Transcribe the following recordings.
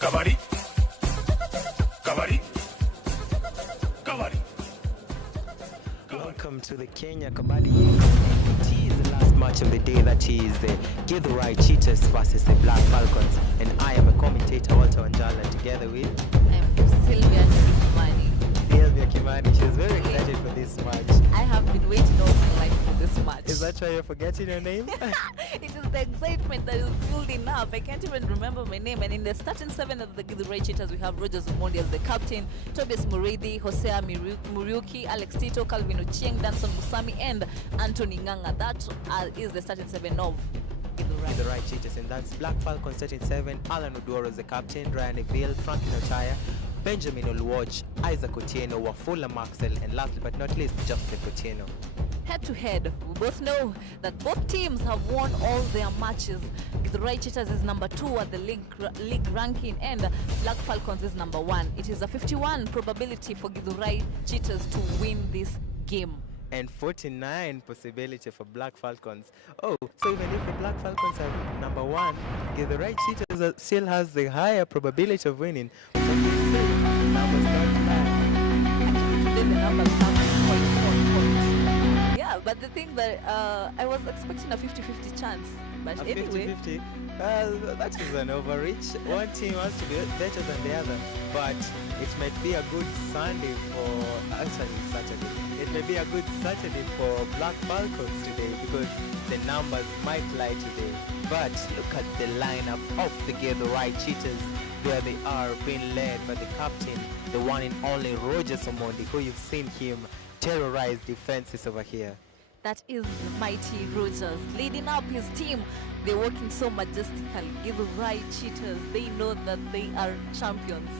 Kabaddi. Kabaddi. Kabaddi. Welcome to the Kenya Kabaddi League. It is the last match of the day, that is the Githurai Cheetahs versus the Black Falcons. And I am a commentator, Walter Wanjala, together with Sylvia Kimani. Sylvia Kimani. She's very excited for this match. I have been waiting all my life for this match. Is that why you're forgetting your name? It is the excitement that is building up. I can't even remember my name. And in the starting seven of the Githurai Cheetahs, we have Rogers Omondi as the captain, Tobias Muridi, Hosea Muriuki, Alex Tito, Calvin Ochieng, Danson Musami, and Anthony Nganga. That is the starting seven of Githurai Cheetahs, and that's Black Falcons starting seven. Alan Odoro is the captain, Ryan Neville, Franklin Otaya, Benjamin Oluwaj, Isaac Otieno, Wafula Maxwell, and last but not least, Joseph Otieno. Head to head, we both know that both teams have won all their matches. Githurai Cheetahs is number 2 at the league ranking, and Black Falcons is number 1. It is a 51 probability for Githurai Cheetahs to win this game. And 49 possibility for Black Falcons. Oh, so even if the Black Falcons are number 1, Githurai Cheetahs still has the higher probability of winning. But you say numbers not high. Today the numbers have 0.4 points. Yeah, but the thing that I was expecting a 50-50 chance. But anyway, 50-50. That is an overreach. One team has to be better than the other. But it might be a good Sunday for, actually Saturday. It may be a good Saturday for Black Falcons today because the numbers might lie today. But look at the lineup of the Githurai Cheetahs. There they are, being led by the captain, the one and only Rogers Omondi, who you've seen him terrorize defenses over here. that is the mighty Rogers leading up his team. They're working so majestically. Githurai Cheetahs, they know that they are champions.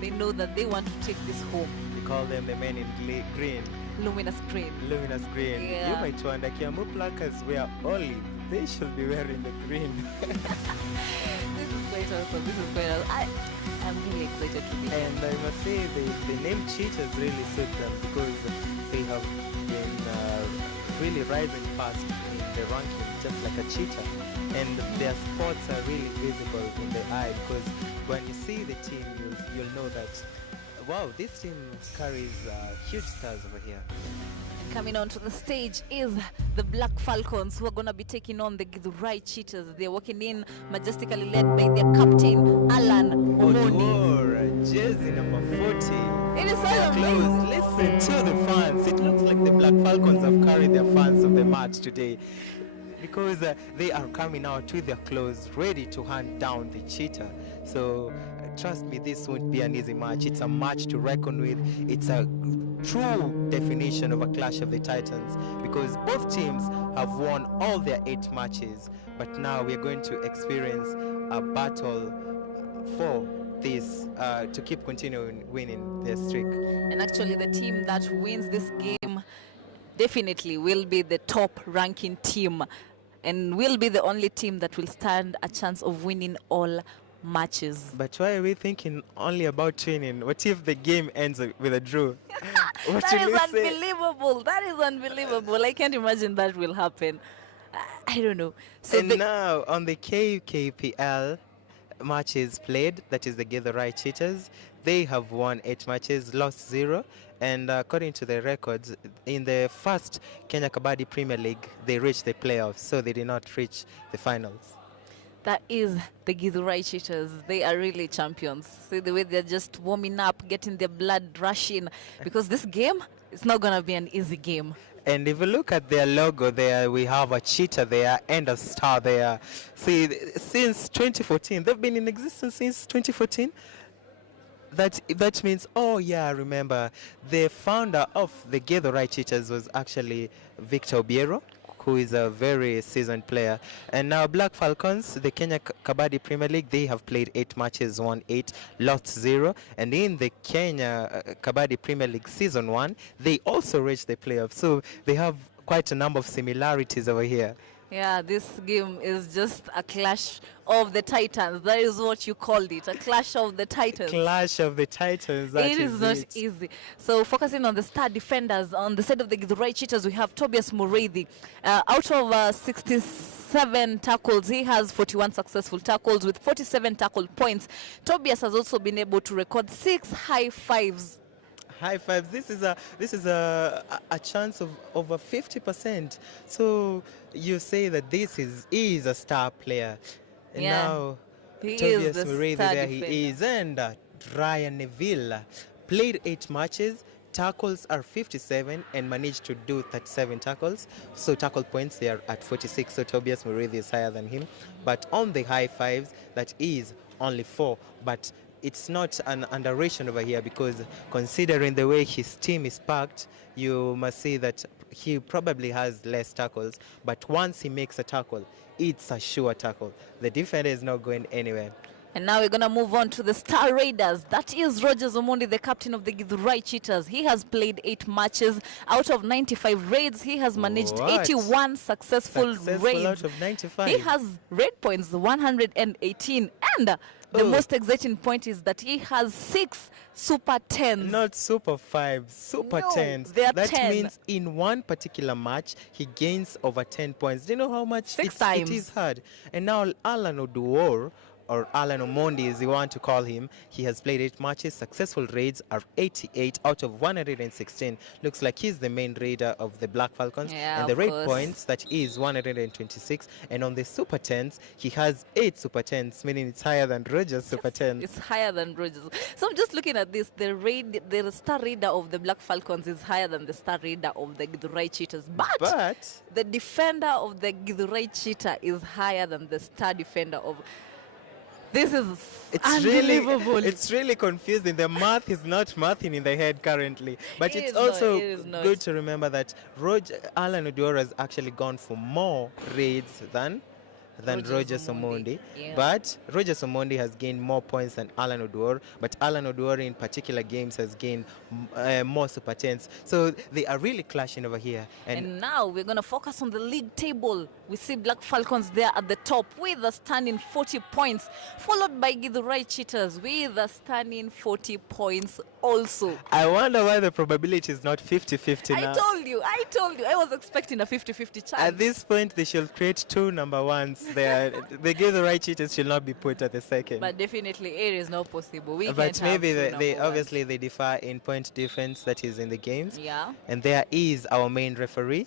They know that they want to take this home. We call them the men in green. Luminous green. Luminous green. Yeah. You might wonder, Kiamu Plackers wear olive. They should be wearing the green. This is quite awesome. This is quite awesome. I'm really excited to be here. And I must say, the name Cheetahs really suit them because they have been really rising fast in the ranking, just like a cheetah. And their spots are really visible in the eye because when you see the team, you'll know that, wow, this team carries huge stars over here. And coming onto the stage is the Black Falcons, who are going to be taking on the Githurai Cheetahs. They're walking in majestically led by their captain, Alan Omondi. Jersey number 40. It is so Close. amazing. Listen to the fans. It looks like the Black Falcons have carried their fans of the match today because they are coming out with their clothes ready to hunt down the cheetah. So trust me, this won't be an easy match. It's a match to reckon with. It's a true definition of a clash of the titans because both teams have won all their 8 matches, but now we're going to experience a battle for this to keep continuing winning their streak. And actually the team that wins this game definitely will be the top ranking team and will be the only team that will stand a chance of winning all matches. But why are we thinking only about winning? What if the game ends with a draw? What That will is you say? unbelievable. That is unbelievable. I can't imagine that will happen. I don't know. So And now on the KKPL matches played, that is the Githurai Cheetahs, they have won 8 matches, lost 0, and according to the records, in the first Kenya Kabaddi Premier League, they reached the playoffs, so they did not reach the finals. that is the Githurai Cheetahs. They are really champions. See the way they're just warming up, getting their blood rushing, because this game is not going to be an easy game. And if you look at their logo there, we have a cheetah there and a star there. See, since 2014, they've been in existence since 2014. That means, oh yeah, I remember, the founder of the Githurai Cheetahs was actually Victor Obiero, who is a very seasoned player. And now Black Falcons, the Kenya Kabaddi Premier League, they have played 8 matches, won 8, lost 0. And in the Kenya Kabaddi Premier League Season 1, they also reached the playoffs. So they have quite a number of similarities over here. Yeah, this game is just a clash of the Titans. That is what you called it, a clash of the Titans. Clash of the Titans. That It is not it. easy. So focusing on the star defenders, on the side of the Githurai Cheetahs, we have Tobias Mureithi. Out of 67 tackles, he has 41 successful tackles with 47 tackle points. Tobias has also been able to record 6 high fives. High fives. This is a chance of over 50%. So you say that this is a star player. And Yeah. now He Tobias is the Mureithi, star there defender. he is. And Ryan Neville played 8 matches. Tackles are 57 and managed to do 37 tackles. So tackle points, they are at 46. So Tobias Mureithi is higher than him. But on the high fives, that is only 4. But it's not an underration over here, because considering the way his team is packed, you must say that he probably has less tackles. But once he makes a tackle, it's a sure tackle. The defender is not going anywhere. And now we're going to move on to the Star Raiders. That is Rogers Omondi, the captain of the Githurai Cheetahs. He has played 8 matches. Out of 95 raids, he has managed What? 81 successful raids. Out of 95. He has raid points 118. And the most exciting point is that he has 6 Super 10s. Not Super 5, Super No, 10s. they are that 10. means in one particular match, he gains over 10 points. Do you know how much 6 it times. is hard? And now Alan Oduor, or Alan Omondi as you want to call him, he has played 8 matches. Successful raids are 88 out of 116. Looks like he's the main raider of the Black Falcons. Yeah, and the of raid course. points, that is 126. And on the Super 10s, he has 8 Super 10s, meaning it's higher than Rogers Super 10. It's higher than Rogers. So I'm just looking at this. The star raider of the Black Falcons is higher than the star raider of the Githurai Cheetahs. But the defender of the Githurai Cheetah is higher than the star defender of... This is unbelievable. It's really confusing. The math is not mathing in the head currently. But It it's is not, also it is not. good to remember that Alan Oduor has actually gone for more raids than Rogers Omondi. Yeah. But Rogers Omondi has gained more points than Alan Oduor. But Alan Oduor in particular games has gained more Super 10s. So they are really clashing over here. And now we're going to focus on the league table. We see Black Falcons there at the top with a stunning 40 points, followed by Githurai Cheetahs with a stunning 40 points also. I wonder why the probability is not 50-50 now. I told you. I was expecting a 50-50 chance. At this point, they should create 2 number 1s. The Githurai Cheetahs should not be put at the second. But definitely it is not possible. We But can't maybe have they two number obviously they differ in point difference, that is in the games. ones. Yeah. And there is our main referee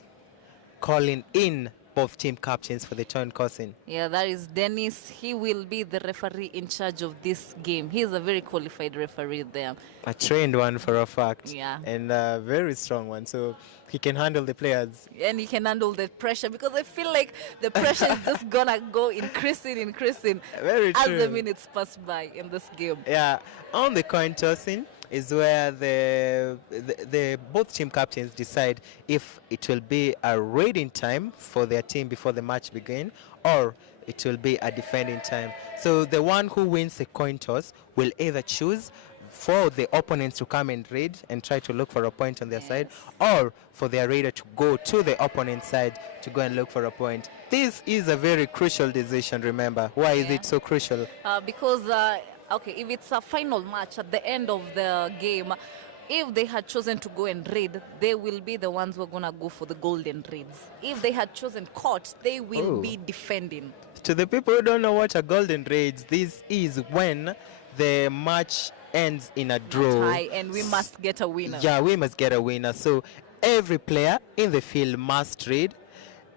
calling in both team captains for the turn coursing. Yeah, that is Dennis. He will be the referee in charge of this game. He is a very qualified referee there. A trained one for a fact. Yeah. And a very strong one. So he can handle the players. And he can handle the pressure, because I feel like the pressure is just gonna go increasing Very as true. the minutes pass by in this game. Yeah. On the coin tossing is where the both team captains decide if it will be a raiding time for their team before the match begins, or it will be a defending time. So the one who wins the coin toss will either choose for the opponents to come and raid and try to look for a point on their side, or for their raider to go to the opponent's side to go and look for a point. This is a very crucial decision, remember. Why is it so crucial? Because okay, if it's a final match at the end of the game, if they had chosen to go and raid, they will be the ones who are going to go for the golden raids. If they had chosen court, they will be defending. To the people who don't know what a golden raids, this is when the match ends in a draw. Tie, and we must get a winner. Yeah, we must get a winner. So every player in the field must raid,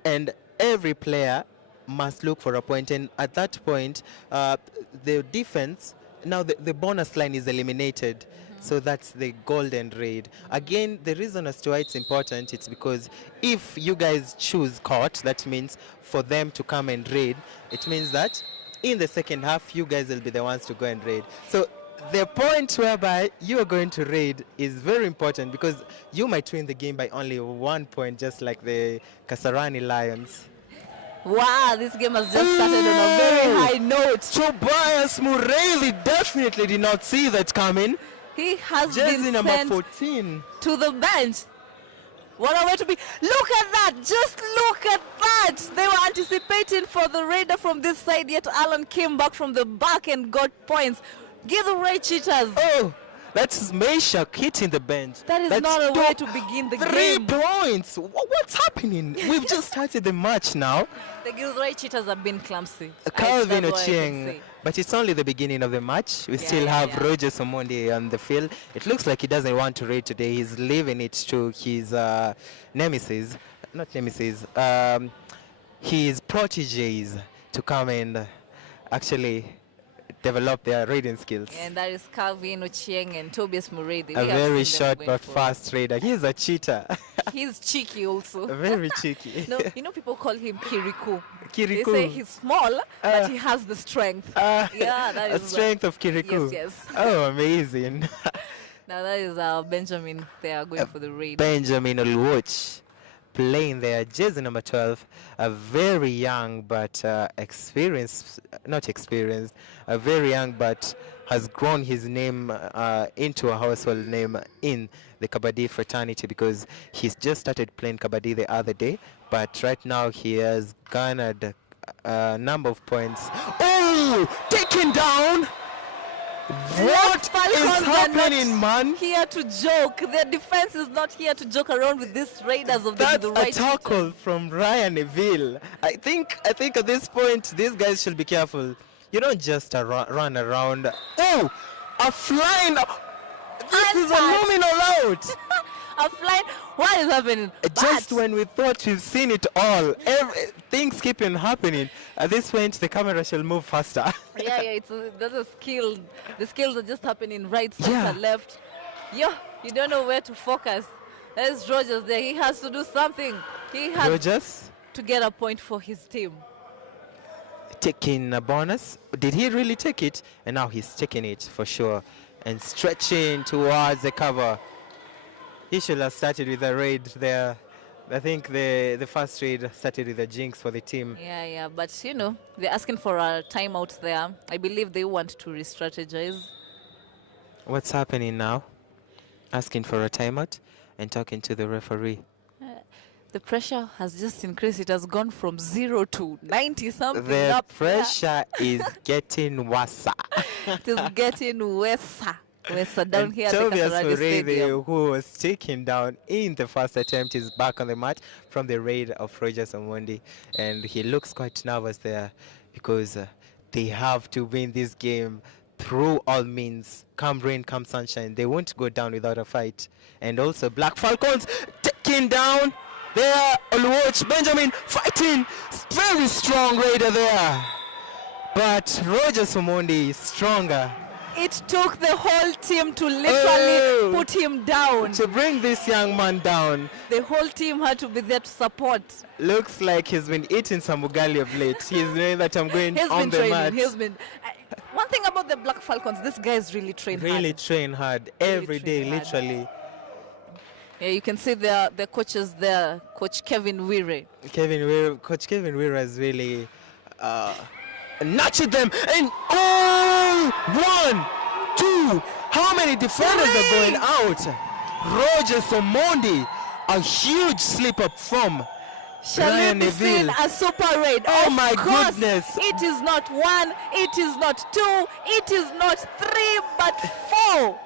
and every player must look for a point. And at that point, the defense, now the bonus line is eliminated. So that's the golden raid. Again, the reason as to why it's important, it's because if you guys choose court, that means for them to come and raid, it means that in the second half, you guys will be the ones to go and raid. So the point whereby you are going to raid is very important, because you might win the game by only 1 point, just like the Kasarani Lions. Wow, this game has just started on a very high note. Tobias Mureithi definitely did not see that coming. He has Jersey been number sent 14. to the bench. What a way to be. Look at that. Just look at that. They were anticipating for the raider from this side, yet Alan came back from the back and got points. Githurai Cheetahs. Oh, that's Meshach hitting the bench. That is That's not a way to begin the 3 game. points. What's happening? We've just started the match now. The Githurai Cheetahs have been clumsy. Calvin That's what I can Ochieng, say. but it's only the beginning of the match. We Yeah, still yeah, have yeah. Roger Somondi on the field. It looks like he doesn't want to raid today. He's leaving it to his nemesis, not nemesis, his proteges to come and actually develop their raiding skills. And that is Calvin Ochieng and Tobias Muredi. A We have very seen them short going but for it. fast raider. He's a cheetah. He's cheeky also. Very cheeky. No, you know people call him Kirikou. Kirikou. They say he's small, but he has the strength. Yeah, that a is strength of Kirikou. Yes. Oh, amazing. Now that is Benjamin. They are going for the raid. Benjamin Olwoch playing there, jersey number 12, a very young but very young but has grown his name into a household name in the Kabaddi fraternity because he's just started playing Kabaddi the other day, but right now he has garnered a number of points. Oh, taken down! What Falcons is are happening, not man? here to joke. Their defense is not here to joke around with these raiders of That's the a right. tackle from Ryan Neville. I think at this point these guys should be careful. You don't just run around. Oh, a flying! This is a Untouched. nominal out. A flight. What is happening? Just But when we thought we've seen it all, things keep on happening. At this point, the camera shall move faster. yeah, that's a skill. The skills are just happening right, center, Yeah. left. Yeah, you don't know where to focus. There's Rogers there. He has to do something. He has Rogers to get a point for his team. taking a bonus. Did he really take it? And now he's taking it for sure and stretching towards the cover. He should have started with a raid there. I think the first raid started with a jinx for the team. Yeah, but you know, they're asking for a timeout there. I believe they want to re-strategize. What's happening now? Asking for a timeout and talking to the referee. The pressure has just increased. It has gone from 0 to 90 something The up. pressure is getting worse. It is getting worse. Down And here at the Tobias Kasarani Stadium. Muredi, who was taken down in the first attempt, is back on the mat from the raid of Rogers Omondi. And he looks quite nervous there because they have to win this game through all means. Come rain, come sunshine. They won't go down without a fight. And also Black Falcons taken down. There, Olwoch Benjamin fighting. Very strong raider there. But Rogers Omondi is stronger. It took the whole team to literally put him down. To bring this young man down. The whole team had to be there to support. Looks like he's been eating some ugali of late. He's knowing that I'm going He's on been the training. mat. He's been. One thing about the Black Falcons, this guy is really trained Really hard. train hard every day, train hard. literally. Yeah, you can see the coaches there. Coach Kevin Weary. Coach Kevin Weir has really nurtured them. And oh, 1, 2. How many defenders are going out? Rogers Omondi, a huge slip up from Shall Ryan we be seeing Neville. a super raid? Oh Of my course, goodness. It is not 1, it is not 2, it is not 3, but 4.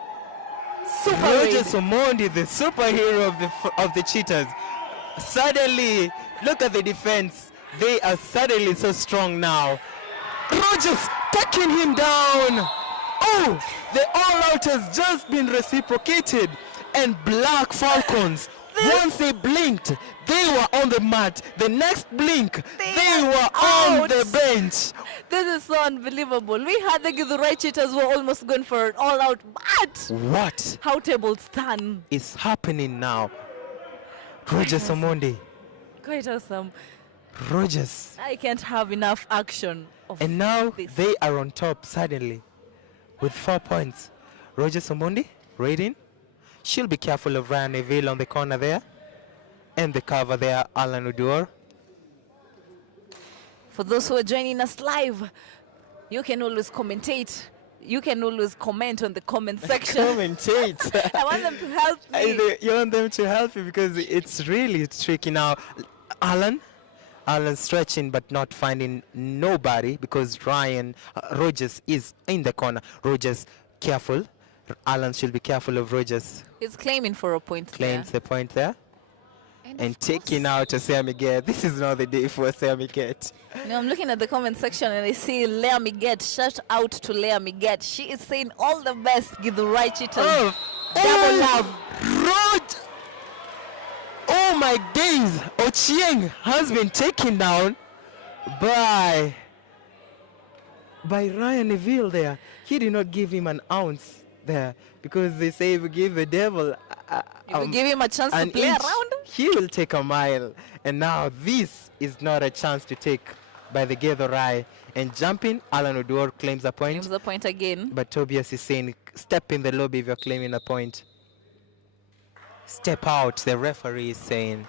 Super Rogers raid. Omondi, the superhero of the Cheetahs. Suddenly, look at the defense. They are suddenly so strong now. Rogers taking him down. Oh, the all-out has just been reciprocated. And Black Falcons, once they blinked, they were on the mat. The next blink, they were on out. the bench. This is so unbelievable. We had the Githurai Cheetahs were almost going for an all-out, but What how tables turn. is happening now? Rogers Omondi. Quite awesome. Rogers. I can't have enough action of And now this. they are on top suddenly with 4 points. Rogers Omondi, raiding. She'll be careful of Ryan Neville on the corner there. And the cover there, Alan Udur. For those who are joining us live, you can always commentate. you can always comment on the comment section. Commentate. I want them to help me. You want them to help you because it's really tricky now. Alan stretching but not finding nobody because Ryan Rogers is in the corner. Rogers careful. Alan should be careful of Rogers. He's claiming for a point. Claims there. the point there. And And of taking course- out Osea Miguel. This is not the day for Osea Miguel. Now I'm looking at the comment section and I see Leah Miget. Shout out to Leah Miget. She is saying all the best, Githurai Cheetahs. Double love. Rod! Oh my days! Ochieng has been taken down by Ryan Neville there. He did not give him an ounce there because they say if we give the devil If we give him a chance to an play inch, around, he will take a mile. And now this is not a chance to take by the Githurai. And jumping, Alan Oduor claims a point. gives the point again. But Tobias is saying, step in the lobby if you're claiming a point. Step out, the referee is saying.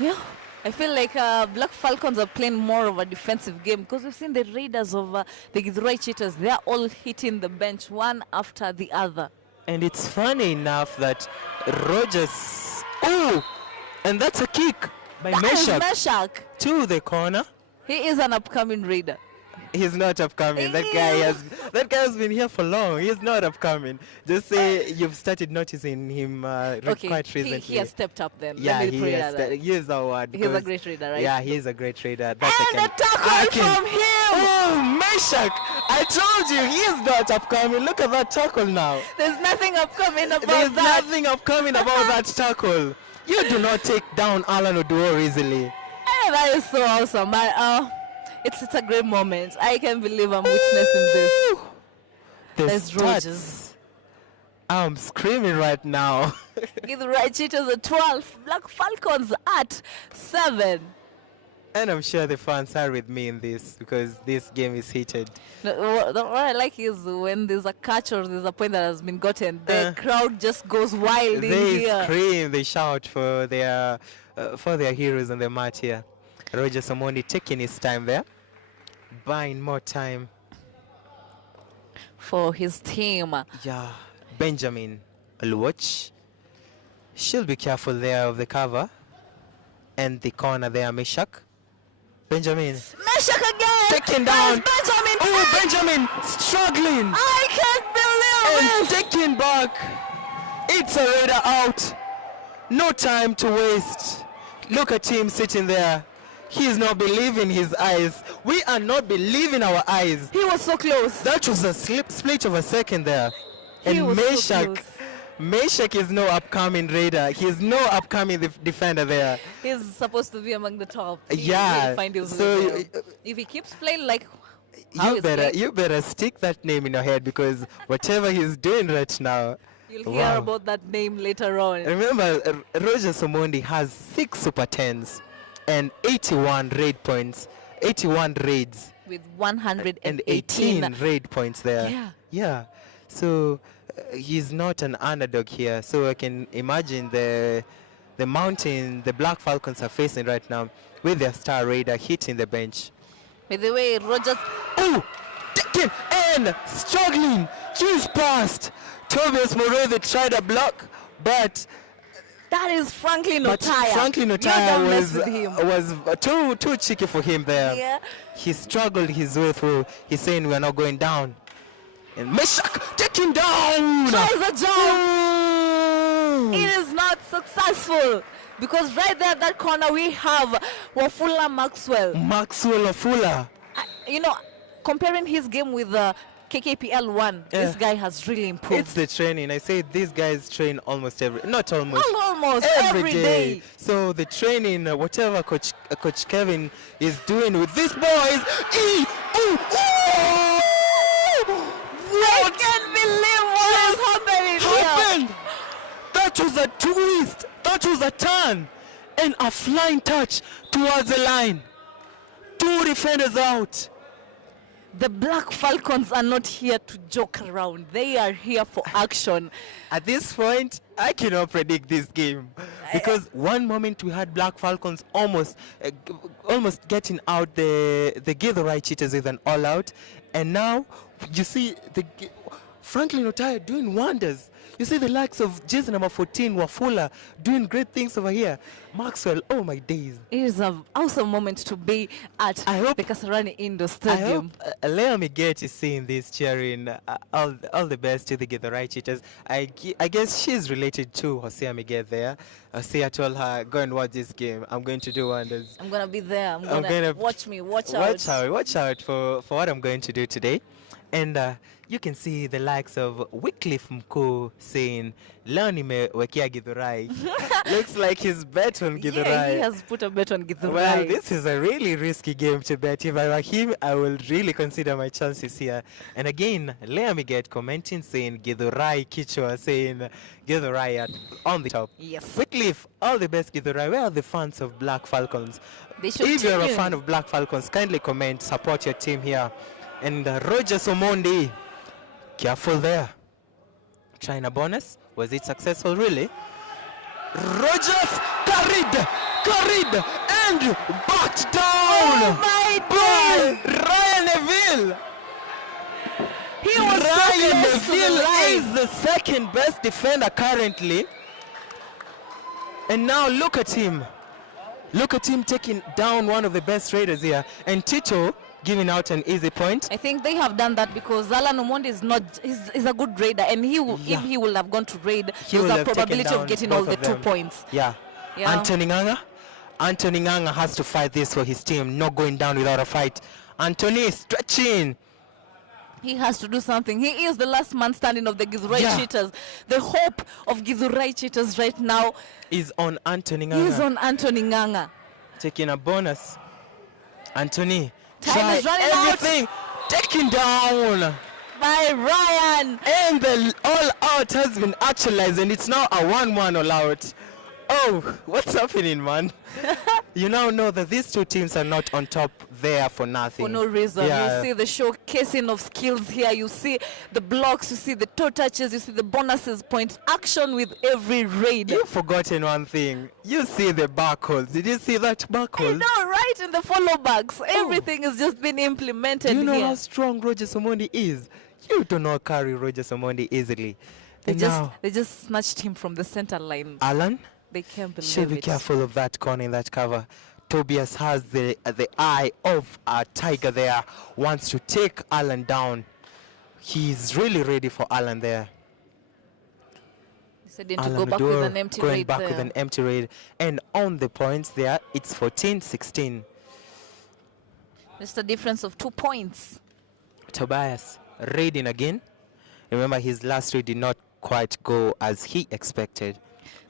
Yeah, I feel like Black Falcons are playing more of a defensive game because we've seen the Raiders of the Githurai Cheetahs. They're all hitting the bench one after the other. And it's funny enough that Rogers, oh, and that's a kick by That is Meshach Meshach. to the corner. He is an upcoming Raider. He's not upcoming. That guy has been here for long. He's not upcoming. Just say you've started noticing him Okay, quite recently. he has stepped up then. Yeah, Let me put it has. that way. Use that word. He's a because- great Raider, right? Yeah, he is a great trader. And a tackle from him! Oh, Meshach! I told you, he is not upcoming. Look at that tackle now. There's nothing upcoming about There's that. nothing upcoming about that tackle. You do not take down Alan Oduor easily. And that is so awesome. It's a great moment. I can't believe I'm witnessing this. The There's stats. Rogers. I'm screaming right now. Githurai Cheetahs at 12. Black Falcons at 7. And I'm sure the fans are with me in this because this game is heated. No, what I like is when there's a catch or there's a point that has been gotten, the crowd just goes wild in They here. scream, they shout for their heroes on the mat here. Roger Samondi taking his time there, buying more time. For his team. Yeah, Benjamin Luwach. She'll be careful there of the cover. And the corner there, Meshach. Benjamin. Meshach again! Taken down. There's Benjamin! Oh, Benjamin struggling. I can't believe And it! taken back. It's a Raider out. No time to waste. Look at him sitting there. He's not believing his eyes. We are not believing our eyes. He was so close. That was a split of a second there. He And was so close. Meshach is no upcoming Raider. He's no upcoming defender there. He's supposed to be among the top. Yeah, He'll find his so, way there. If he keeps playing like how he's playing, You better stick that name in your head because whatever he's doing right now. you'll hear Wow. about that name later on. Remember, Roger Somondi has 6 Super 10s and 81 raid points, 81 raids With and 118. raid points there. Yeah. Yeah. So he's not an underdog here. So I can imagine the mountain the Black Falcons are facing right now with their star raider hitting the bench. By the way, Rogers. Oh, taken and struggling. He's passed. Tobias Morede tried a block, but That is Franklin But Otaya. Franklin You don't mess Otaya with him. was too cheeky for him there. Yeah. He struggled his way through. He's saying we are not going down. And Meshach, take him down! Tries a jump. Oh! It is not successful because right there, that corner, we have Wafula Maxwell. Maxwell Ofula. You know, comparing his game with KKPL1, this guy has really improved. It's the training. I say these guys train almost not almost. Almost every day. So the training, whatever Coach Kevin is doing with these boys. I can't believe what is happening here. That was a twist. That was a turn. And a flying touch towards the line. 2 defenders out. The Black Falcons are not here to joke around. They are here for action. At this point, I cannot predict this game because one moment we had Black Falcons almost getting out the Githurai Cheetahs with an all-out, and now You see Franklin Otaya doing wonders. You see the likes of jersey number 14, Wafula, doing great things over here. Maxwell, oh my days. It is an awesome moment to be at the Kasarani Indoor Stadium. I hope Lea Miget is seeing this, cheering all the best to the Githurai Cheetahs. I guess she's related to Hosea Miget there. Hosea told her, go and watch this game. I'm going to do wonders. I'm going to be there. I'm gonna watch out. Watch out for what I'm going to do today. And you can see the likes of Wycliffe Mkuu saying, Leo nimewekia Githurai. Looks like he's bet on Githurai. Yeah, he has put a bet on Githurai. Well, this is a really risky game to bet. If I were him, I will really consider my chances here. And again, Lea Miget commenting saying, Githurai Kichwa, saying Githurai on the top. Yes. Wycliffe, all the best Githurai. Where are the fans of Black Falcons? If you're a fan of Black Falcons, kindly comment, support your team here. And Roger Somondi, careful there. Trying a bonus. Was it successful, really? Rogers carried, and backed down. Oh my God! Ryan Neville. He was Ryan so close to the Neville line. is the second best defender currently. And now look at him. Look at him taking down one of the best raiders here. And Tito giving out an easy point. I think they have done that because Alan Omondi is a good raider, and if he would have gone to raid, there's a probability of getting all the 2 points. Yeah. Anthony Nganga has to fight this for his team, not going down without a fight. Anthony stretching. He has to do something. He is the last man standing of the Githurai Cheetahs. The hope of Githurai Cheetahs right now is on Anthony Nganga. Taking a bonus. Anthony. Time is running everything out. Taken down by Ryan. And the all out has been actualized, and it's now a 1-1 all out. Oh, what's happening, man? You now know that these two teams are not on top there for nothing. For no reason. You see the showcasing of skills here. You see the blocks, you see the toe touches, you see the bonuses, point action with every raid. You've forgotten one thing. You see the barcodes. Did you see that barcode? I know, right in the follow backs. Everything has just been implemented here. You know here. how strong Roger Somondi is? You do not carry Roger Somondi easily. They just snatched him from the center line. Alan? They can't believe should be careful of that corner in that cover. Tobias has the eye of a tiger there. Wants to take Alan down. He's really ready for Alan there. Decided to go back with an empty raid. Going back with an empty raid. And on the points there, it's 14-16. Just a difference of 2 points. Tobias raiding again. Remember, his last raid did not quite go as he expected.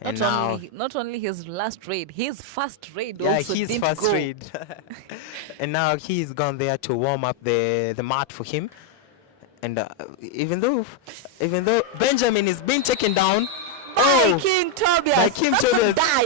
Not only his last raid, his first raid also his didn't first go. raid. And now he's gone there to warm up the mat for him. And even though Benjamin is being taken down, by King Tobias.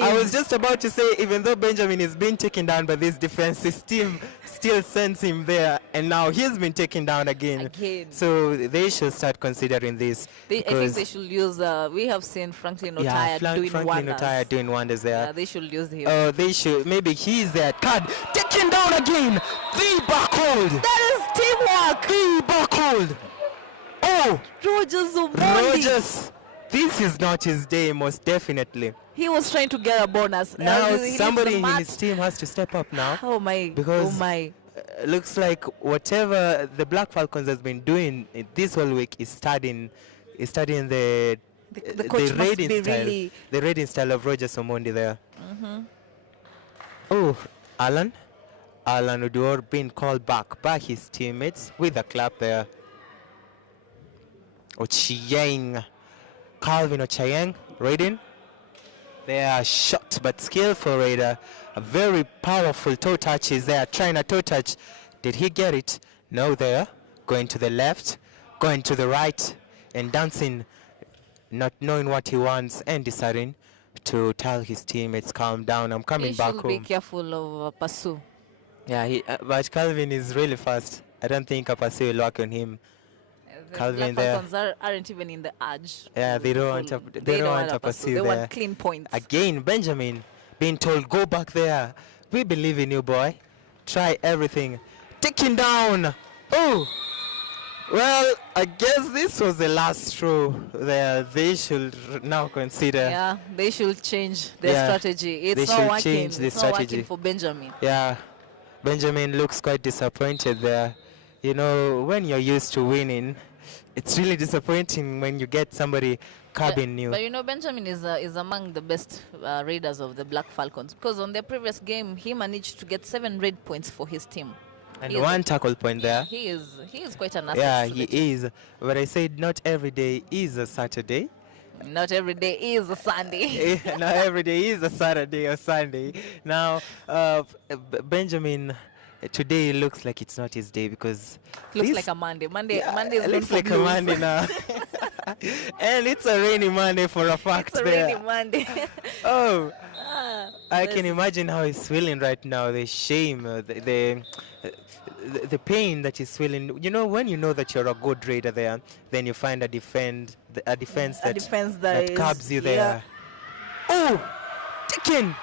I was just about to say, even though Benjamin is being taken down by this defensive team, still sends him there, and now he's been taken down again. So they should start considering this. I think they should use. We have seen Franklin Otaya doing wonders there. Yeah, they should use him. They should. Maybe he's there. Card taken down again. The back hold. That is teamwork. The back hold. Oh, Rogers Omondi. Rogers. This is not his day, most definitely. He was trying to get a bonus. Now somebody in his team has to step up now. Oh my! Because oh my! Looks like whatever the Black Falcons has been doing this whole week is studying the raiding style of Roger Somondi there. Oh, Alan Uduor being called back by his teammates with a clap there. Ochieng. Calvin Ochayeng raiding. They are short but skillful raider. A very powerful toe touch is there. Trying a toe touch. Did he get it? No there. Going to the left. Going to the right. And dancing. Not knowing what he wants and deciding to tell his teammates, calm down. I'm coming back home. He should be careful of Pasu. Yeah, but Calvin is really fast. I don't think Pasu will work on him. Calvin Black Falcons aren't even in the edge. Yeah, they don't want to pursue there. They want clean points. Again, Benjamin being told, go back there. We believe in you, boy. Try everything. Taking down. Oh! Well, I guess this was the last straw there. They should now consider. Yeah, they should change their Yeah, strategy. they It's not should working. change the It's not working strategy. for Benjamin. Yeah, Benjamin looks quite disappointed there. You know, when you're used to winning, it's really disappointing when you get somebody curbing you. But you know, Benjamin is among the best raiders of the Black Falcons, because on their previous game he managed to get 7 red points for his team. And He is one tackle point there. He is quite an asset. Yeah, to he the team. is. But I said not every day is a Saturday. Not every day is a Sunday. Not every day is a Saturday or Sunday. Now, Benjamin, today looks like it's not his day because Looks this- like a Monday. Monday yeah, is it known looks for like a blues. Monday now. And it's a rainy Monday for a fact. It's a there. rainy Monday. Oh, I There's- can imagine how he's feeling right now. The shame, the pain that he's feeling. You know, when you know that you're a good raider there, then you find a defense a defense that is- curbs you yeah. there. Oh, taken.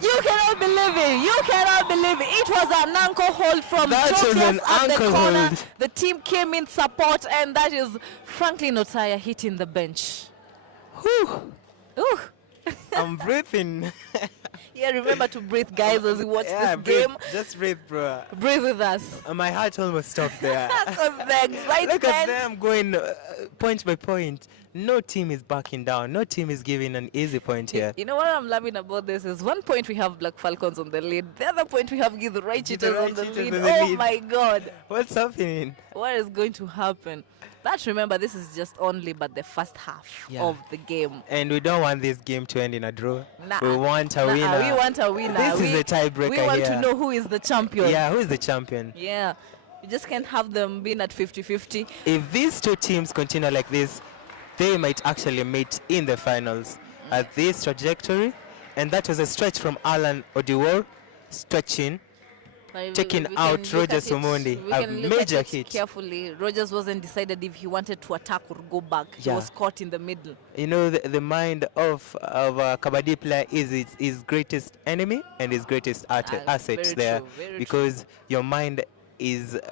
You cannot believe it. You cannot believe it. It was an ankle hold from That was Joseph an at the ankle corner. hold. The team came in support, and that is Franklin Otaya hitting the bench. Whew. Ooh. I'm breathing. Yeah, remember to breathe, guys, as we watch Yeah, this breathe. game. Just breathe, bro. Breathe with us. My heart almost stopped there. Because the excitement. Look at them going point by point. No team is backing down. No team is giving an easy point here. You know what I'm loving about this is one point we have Black Falcons on the lead. The other point we have Githurai Cheetahs on the Cheetahs lead. on the Oh lead. my God. What's happening? What is going to happen? But remember, this is just only but the first half Yeah. of the game. And we don't want this game to end in a draw. Nah. We want a Nah, winner. we want a winner. This we, is the tiebreaker We want here. to know who is the champion. Yeah, who is the champion? Yeah. You just can't have them being at 50-50. If these two teams continue like this, they might actually meet in the finals at this trajectory. And that was a stretch from Alan Odiwar, stretching, But we- taking we can out look Roger at it- Omondi, we a can look major at it hit. carefully. Rogers wasn't decided if he wanted to attack or go back. He Yeah. was caught in the middle. You know, the mind of a Kabaddi player is his greatest enemy and his greatest asset very there, true, very because your mind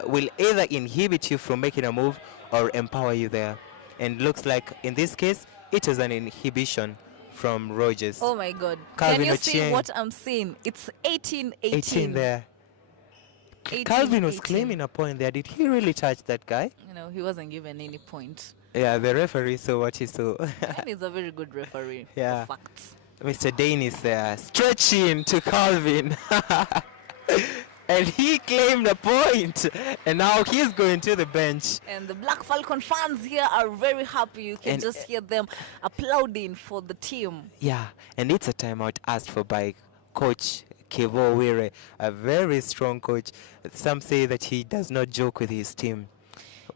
will either inhibit you from making a move or empower you there. And looks like in this case it was an inhibition from Rogers. Oh my God. Calvin Can you see Ochieng. what I'm seeing? It's 18-18. 18 there. 18, Calvin was 18. claiming a point there. Did he really touch that guy? You know, he wasn't given any point. Yeah, the referee saw what he saw. And he's a very good referee. Yeah. For facts. Mr. Dane is there, stretching to Calvin. And he claimed a point. And now he's going to the bench. And the Black Falcon fans here are very happy. You can And- just hear them applauding for the team. Yeah, and it's a timeout asked for by Coach Kevo Wire, a very strong coach. Some say that he does not joke with his team.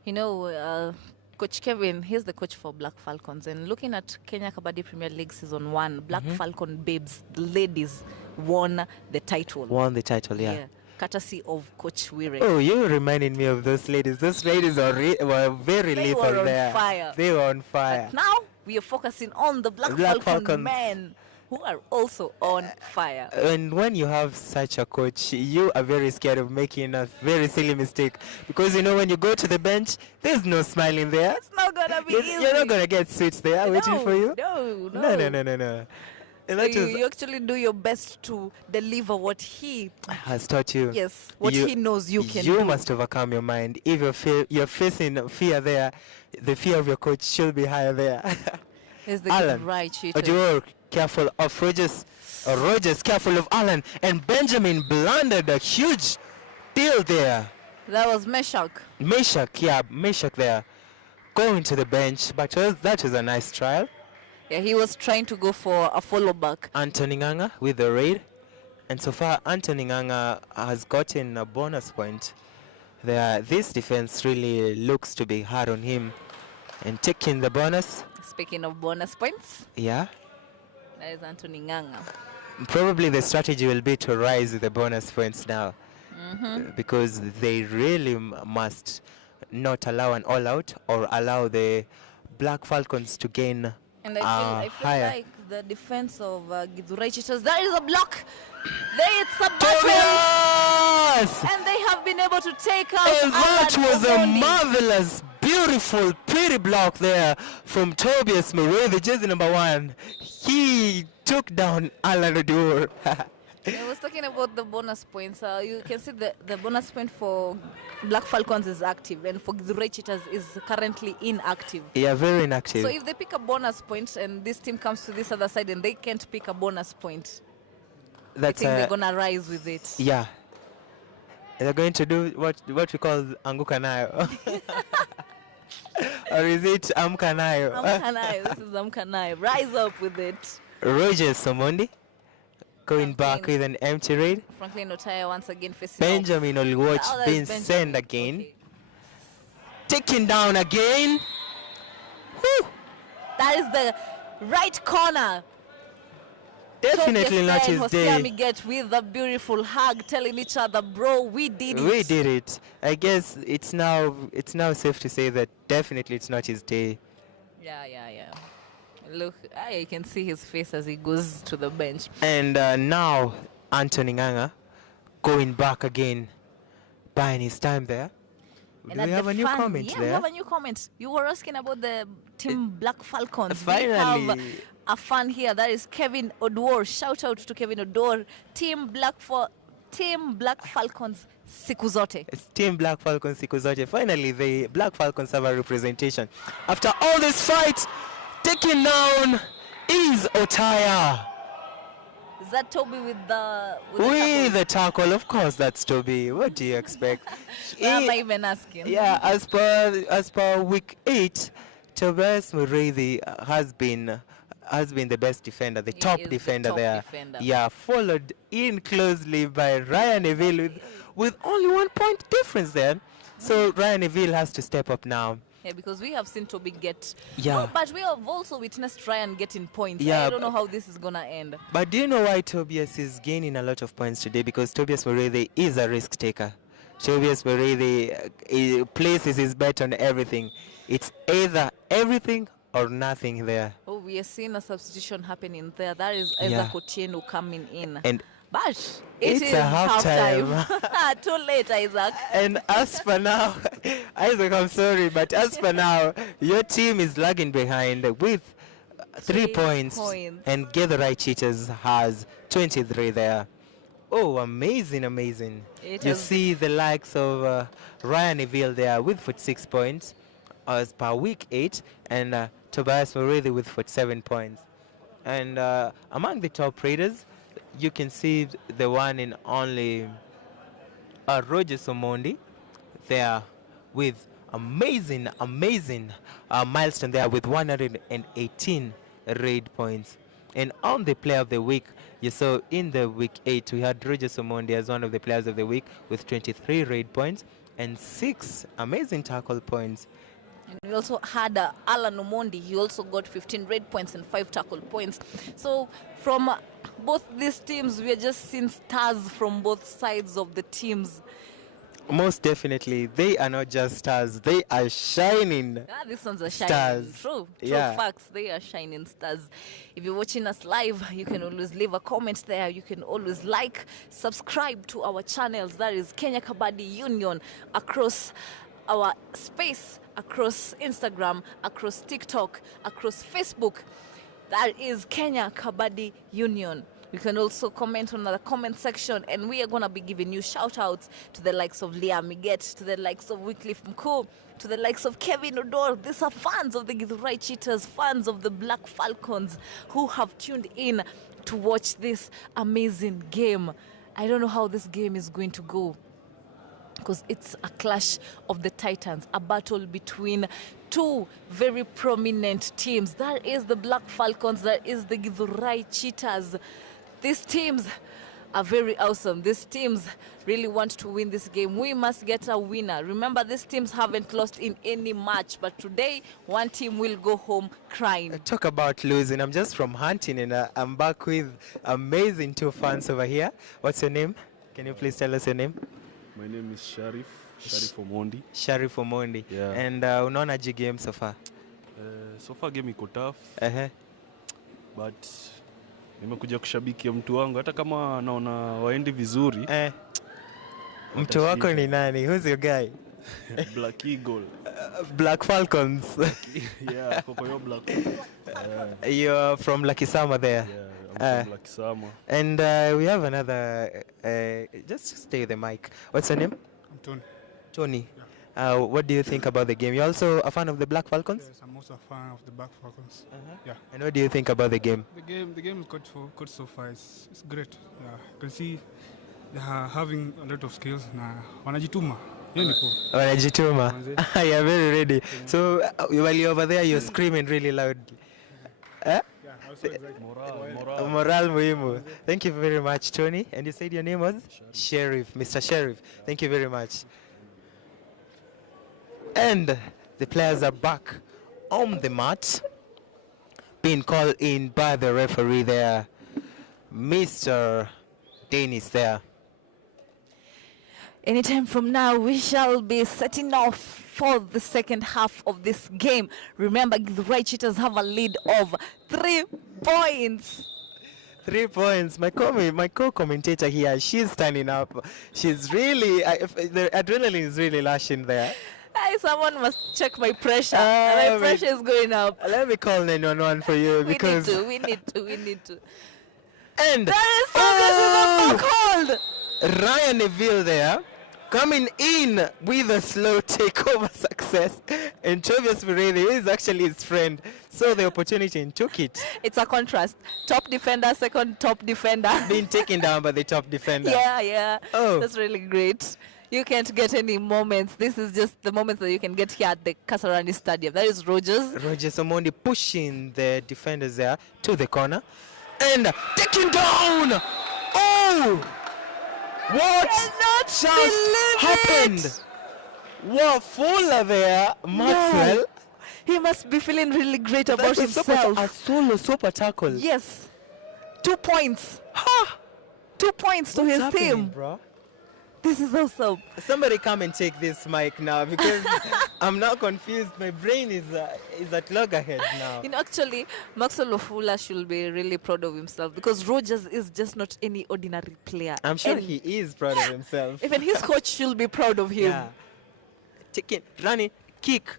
You know, Coach Kevin, he's the coach for Black Falcons. And looking at Kenya Kabaddi Premier League Season 1, Black Falcon Babes, the ladies, won the title. Won the title, yeah. Courtesy of Coach Wire. Oh, you reminded me of those ladies. Those ladies were very They lethal were on there. fire. They were on fire. But now we are focusing on the Black Black Falcon Falcons. men, who are also on fire. And when you have such a coach, you are very scared of making a very silly mistake. Because you know, when you go to the bench, there's no smiling there. It's not gonna be easy. You're not going to get sweets there waiting for you. No. No. And that So is, you actually do your best to deliver what he, has taught you. yes, what he knows you can You do. must overcome your mind. If you're facing fear there, the fear of your coach should be higher there. Here's the Alan, Githurai Cheetahs. Oduor, careful of Rogers. Rogers, careful of Alan. And Benjamin blundered a huge deal there. That was Meshach. Meshach there. Going to the bench, but that was a nice trial. Yeah, he was trying to go for a follow back. Anthony Nganga with the raid. And so far, Anthony Nganga has gotten a bonus point. This defense really looks to be hard on him. And taking the bonus, Speaking of bonus points, yeah. that is Anthony Nganga. Probably the strategy will be to rise with the bonus points now. Because they really must not allow an all-out or allow the Black Falcons to gain And I feel higher. like the defense of Githurai Cheetahs. There is a block. There it's a battle. Tobias! And they have been able to take out And that Alan was a Omondi. marvelous, beautiful, pretty block there from Tobias Murray, the jersey number 1. He took down Alan Odur. I was talking about the bonus points. You can see the bonus point for Black Falcons is active, and for Githurai Cheetahs is currently inactive. Yeah, very inactive. So if they pick a bonus point and this team comes to this other side and they can't pick a bonus point, I That's think they're gonna rise with it. yeah. They're going to do what we call Anguka Nayo. Or is it Amka Nayo? Amkanayo, this is Amkanayo. Rise up with it. Rogers Somondi going back Franklin. with an empty raid. Franklin Otaya once again facing Benjamin off. Oliwatch Oh, that's being Benjamin. sent again. Okay. Taken down again. Whew. That is the right corner. Definitely not his day. Get with a beautiful hug, telling each other, bro, we did it. We did it. I guess it's now safe to say that definitely it's not his day. Yeah. Look, I can see his face as he goes to the bench. And now Anthony Nganga going back again, buying his time there. And Do at we the have a new fan- comment yeah, there? we have a new comment. You were asking about the team Black Falcons. Finally. We have a fan here. That is Kevin Odor. Shout out to Kevin Odor. Team Black Falcons siku zote. It's Team Black Falcons siku zote. Finally, the Black Falcons have a representation. After all this fight, taken down is Otaya. Is that Toby with the With the tackle, of course, that's Toby. What do you expect? Why am I even asking? Yeah, as per week 8, Tobias Murray has been the best defender, the He top is the defender top there. defender. Yeah, followed in closely by Ryan Neville with only 1 point difference there. So Ryan Neville has to step up now. Yeah, because we have seen Toby get. Yeah. No, but we have also witnessed Ryan getting points. Yeah, I don't know how this is gonna end. But do you know why Tobias is gaining a lot of points today? Because Tobias Murray is a risk taker. Tobias Murray places his bet on everything. It's either everything or nothing there. Oh, we are seeing a substitution happening there. That is Yeah. Isaac Otieno coming in. And But it It's is a halftime. halftime. Too late, Isaac. And as for now, Isaac, I'm sorry, but as for now, your team is lagging behind with 3 points, and Githurai Cheetahs has 23 there. Oh, amazing. It You has- see the likes of Ryan Neville there with 46 points as per week 8, and Tobias Murray with 47 points. And among the top raiders, you can see the one and only Roger Somondi there with amazing milestone there with 118 raid points. And on the player of the week, you saw in the week 8 we had Roger Somondi as one of the players of the week with 23 raid points and 6 amazing tackle points. And we also had Alan Omondi. He also got 15 red points and 5 tackle points. So from both these teams, we are just seeing stars from both sides of the teams. Most definitely, they are not just stars, they are shining. These ones are shining. Stars. True Yeah. facts. They are shining stars. If you're watching us live, you can always leave a comment there. You can always subscribe to our channels. That is Kenya Kabaddi Union across our space, across Instagram, across TikTok, across Facebook. That is Kenya Kabaddi Union. You can also comment on the comment section, and we are going to be giving you shout outs to the likes of Leah Miget, to the likes of Wycliffe Mkuu, to the likes of Kevin Odor. These are fans of the Githurai Cheetahs, fans of the Black Falcons who have tuned in to watch this amazing game. I don't know how this game is going to go, because it's a clash of the Titans, a battle between two very prominent teams. That is the Black Falcons, that is the Githurai Cheetahs. These teams are very awesome. These teams really want to win this game. We must get a winner. Remember, these teams haven't lost in any match, but today one team will go home crying. Talk about losing. I'm just from hunting, and I'm back with amazing 2 fans over here. What's your name? Can you please tell us your name? My name is Sharif Omondi. Sharif Omondi. Yeah. And unaonaje game so far? So far game iko tough. Uh-huh. but nimekuja kushabikia mtu wangu hata kama naona waendi vizuri. Mtu wako ni nani? Who's your guy? Black Eagle. Black Falcons. Yeah, Kokoyo Black. You're from Lakisama there. Yeah, I'm from Lakisama. And we have another, just stay with the mic. What's your name? I'm Tony. Tony. Yeah. What do you think about the game? You're also a fan of the Black Falcons? Yes, I'm also a fan of the Black Falcons. Yeah. And what do you think about the game? The game is good so far. It's great. Yeah. You can see they are having a lot of skills. Wanajituma. Wanajituma. You're very ready. So while you're over there, you're screaming really loudly. Yeah, I'm so excited. Moral muhimu. Thank you very much, Tony. And you said your name was? Sheriff. Mr. Sheriff. Thank you very much. And the players are back on the mat, being called in by the referee there, Mr. Dennis there. Anytime from now, we shall be setting off for the second half of this game. Remember, the Githurai Cheetahs have a lead of 3 points. 3 points. My co-commentator here, she's standing up. She's really, the adrenaline is really lashing there. Hey, someone must check my pressure. My pressure is going up. Let me call 911 for you because we need to. And There is a hold. Ryan Neville there, coming in with a slow takeover success. And Tobias Muredi, who is actually his friend, saw the opportunity and took it. It's a contrast. Top defender, second top defender. Being taken down by the top defender. Yeah. Oh. That's really great. You can't get any moments. This is just the moments that you can get here at the Kasarani Stadium. That is Rogers. Rogers Omondi pushing the defenders there to the corner. And taken down! Oh! What just happened? What Fuller there, Maxwell? No. He must be feeling really great about himself. A solo super tackle. Yes. 2 points. 2 points to his team. Bro? This is awesome. Somebody come and take this mic now because I'm now confused. My brain is at loggerhead now. Actually, Maxwell Ofula should be really proud of himself because Rogers is just not any ordinary player. I'm sure And he is proud of himself. even his coach should be proud of him. Yeah. Taking, running, kick,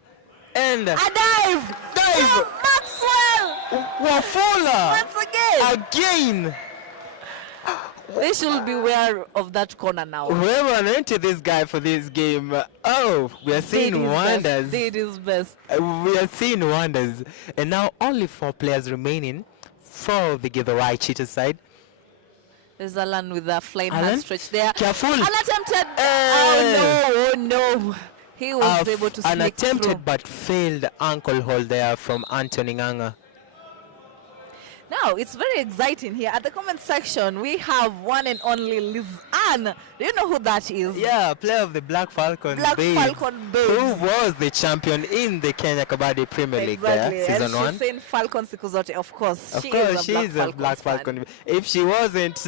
and A dive! Dive! Maxwell! Wafula! Once again! Again! They should beware of that corner now. Whoever anointed this guy for this game, we are seeing wonders. Did his best. We are seeing wonders. And now only 4 players remaining for the Githurai Cheetahs side. There's Alan with a flying Alan? hand stretch there. Careful! Unattempted. Oh no. He was able to sneak unattempted through. but failed ankle hold there from Anthony Nganga. Now, it's very exciting here. At the comment section, we have one and only Liz Ann. Do you know who that is? Yeah, player of the Black Falcons. Black Babes, Falcon Babes. who was the champion in the Kenya Kabaddi Premier League Exactly. there, season and 1. she's saying Falcon siku zote, of course. Of She course, is she is a Black fan. Falcon. If she wasn't,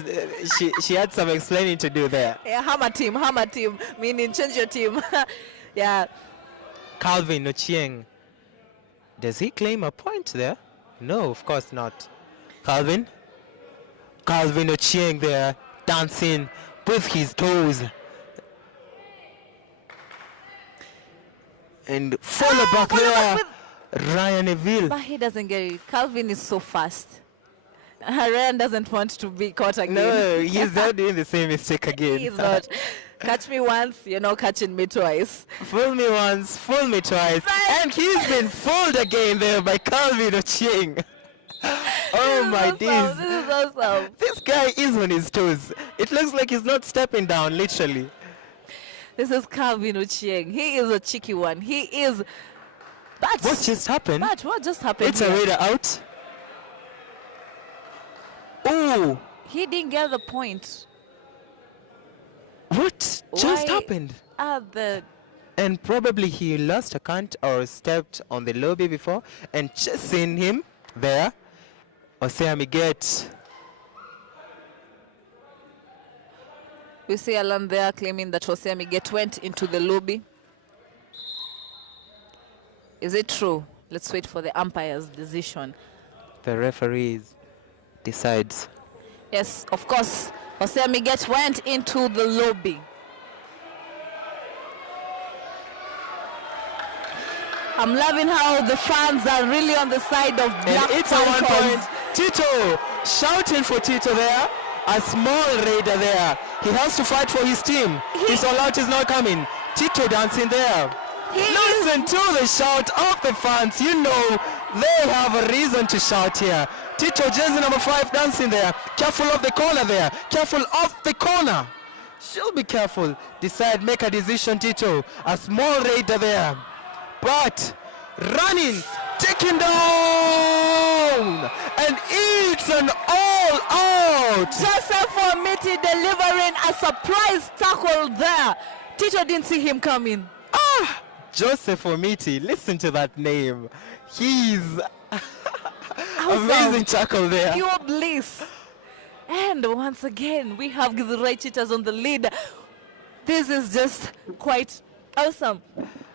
she had some explaining to do there. Yeah, hammer team, meaning change your team. Yeah. Calvin Ochieng. Does he claim a point there? No, of course not. Calvin Ochieng there, dancing with his toes. And follow back there, Ryan Neville. But he doesn't get it. Calvin is so fast. Ryan doesn't want to be caught again. No, he's not doing the same mistake again. He's not. Catch me once, you're not catching me twice. Fool me once, fool me twice. And he's been fooled again there by Calvin Ochieng. Oh my days. This is awesome. This guy is on his toes. It looks like he's not stepping down, literally. This is Calvin Ochieng. He is a cheeky one. He is. But What just happened? But what just happened? It's a here? radar out. Oh, He didn't get the point. what just Why happened? are the And probably he lost a count or stepped on the lobby before and just seen him there. Osea Miget. We see Alan there claiming that Hosea Miget went into the lobby. Is it true? Let's wait for the umpire's decision. The referee is decides. Yes, of course. Jose Miguel went into the lobby. I'm loving how the fans are really on the side of Black And it's a 1 Falcons. point. Tito shouting for Tito there. A small raider there. He has to fight for his team. His all-out is not coming. Tito dancing there. Listen to the shout of the fans. You know they have a reason to shout here. Tito, jersey number 5, dancing there. Careful of the corner there. Careful of the corner. Should be careful. Decide, make a decision, Tito. A small raider there. But running, taking down, and it's an all-out. Joseph Omiti delivering a surprise tackle there. Tito didn't see him coming. Joseph Omiti, listen to that name. He's Awesome. amazing tackle there. Pure bliss. And once again, we have Githurai Cheetahs on the lead. This is just quite awesome.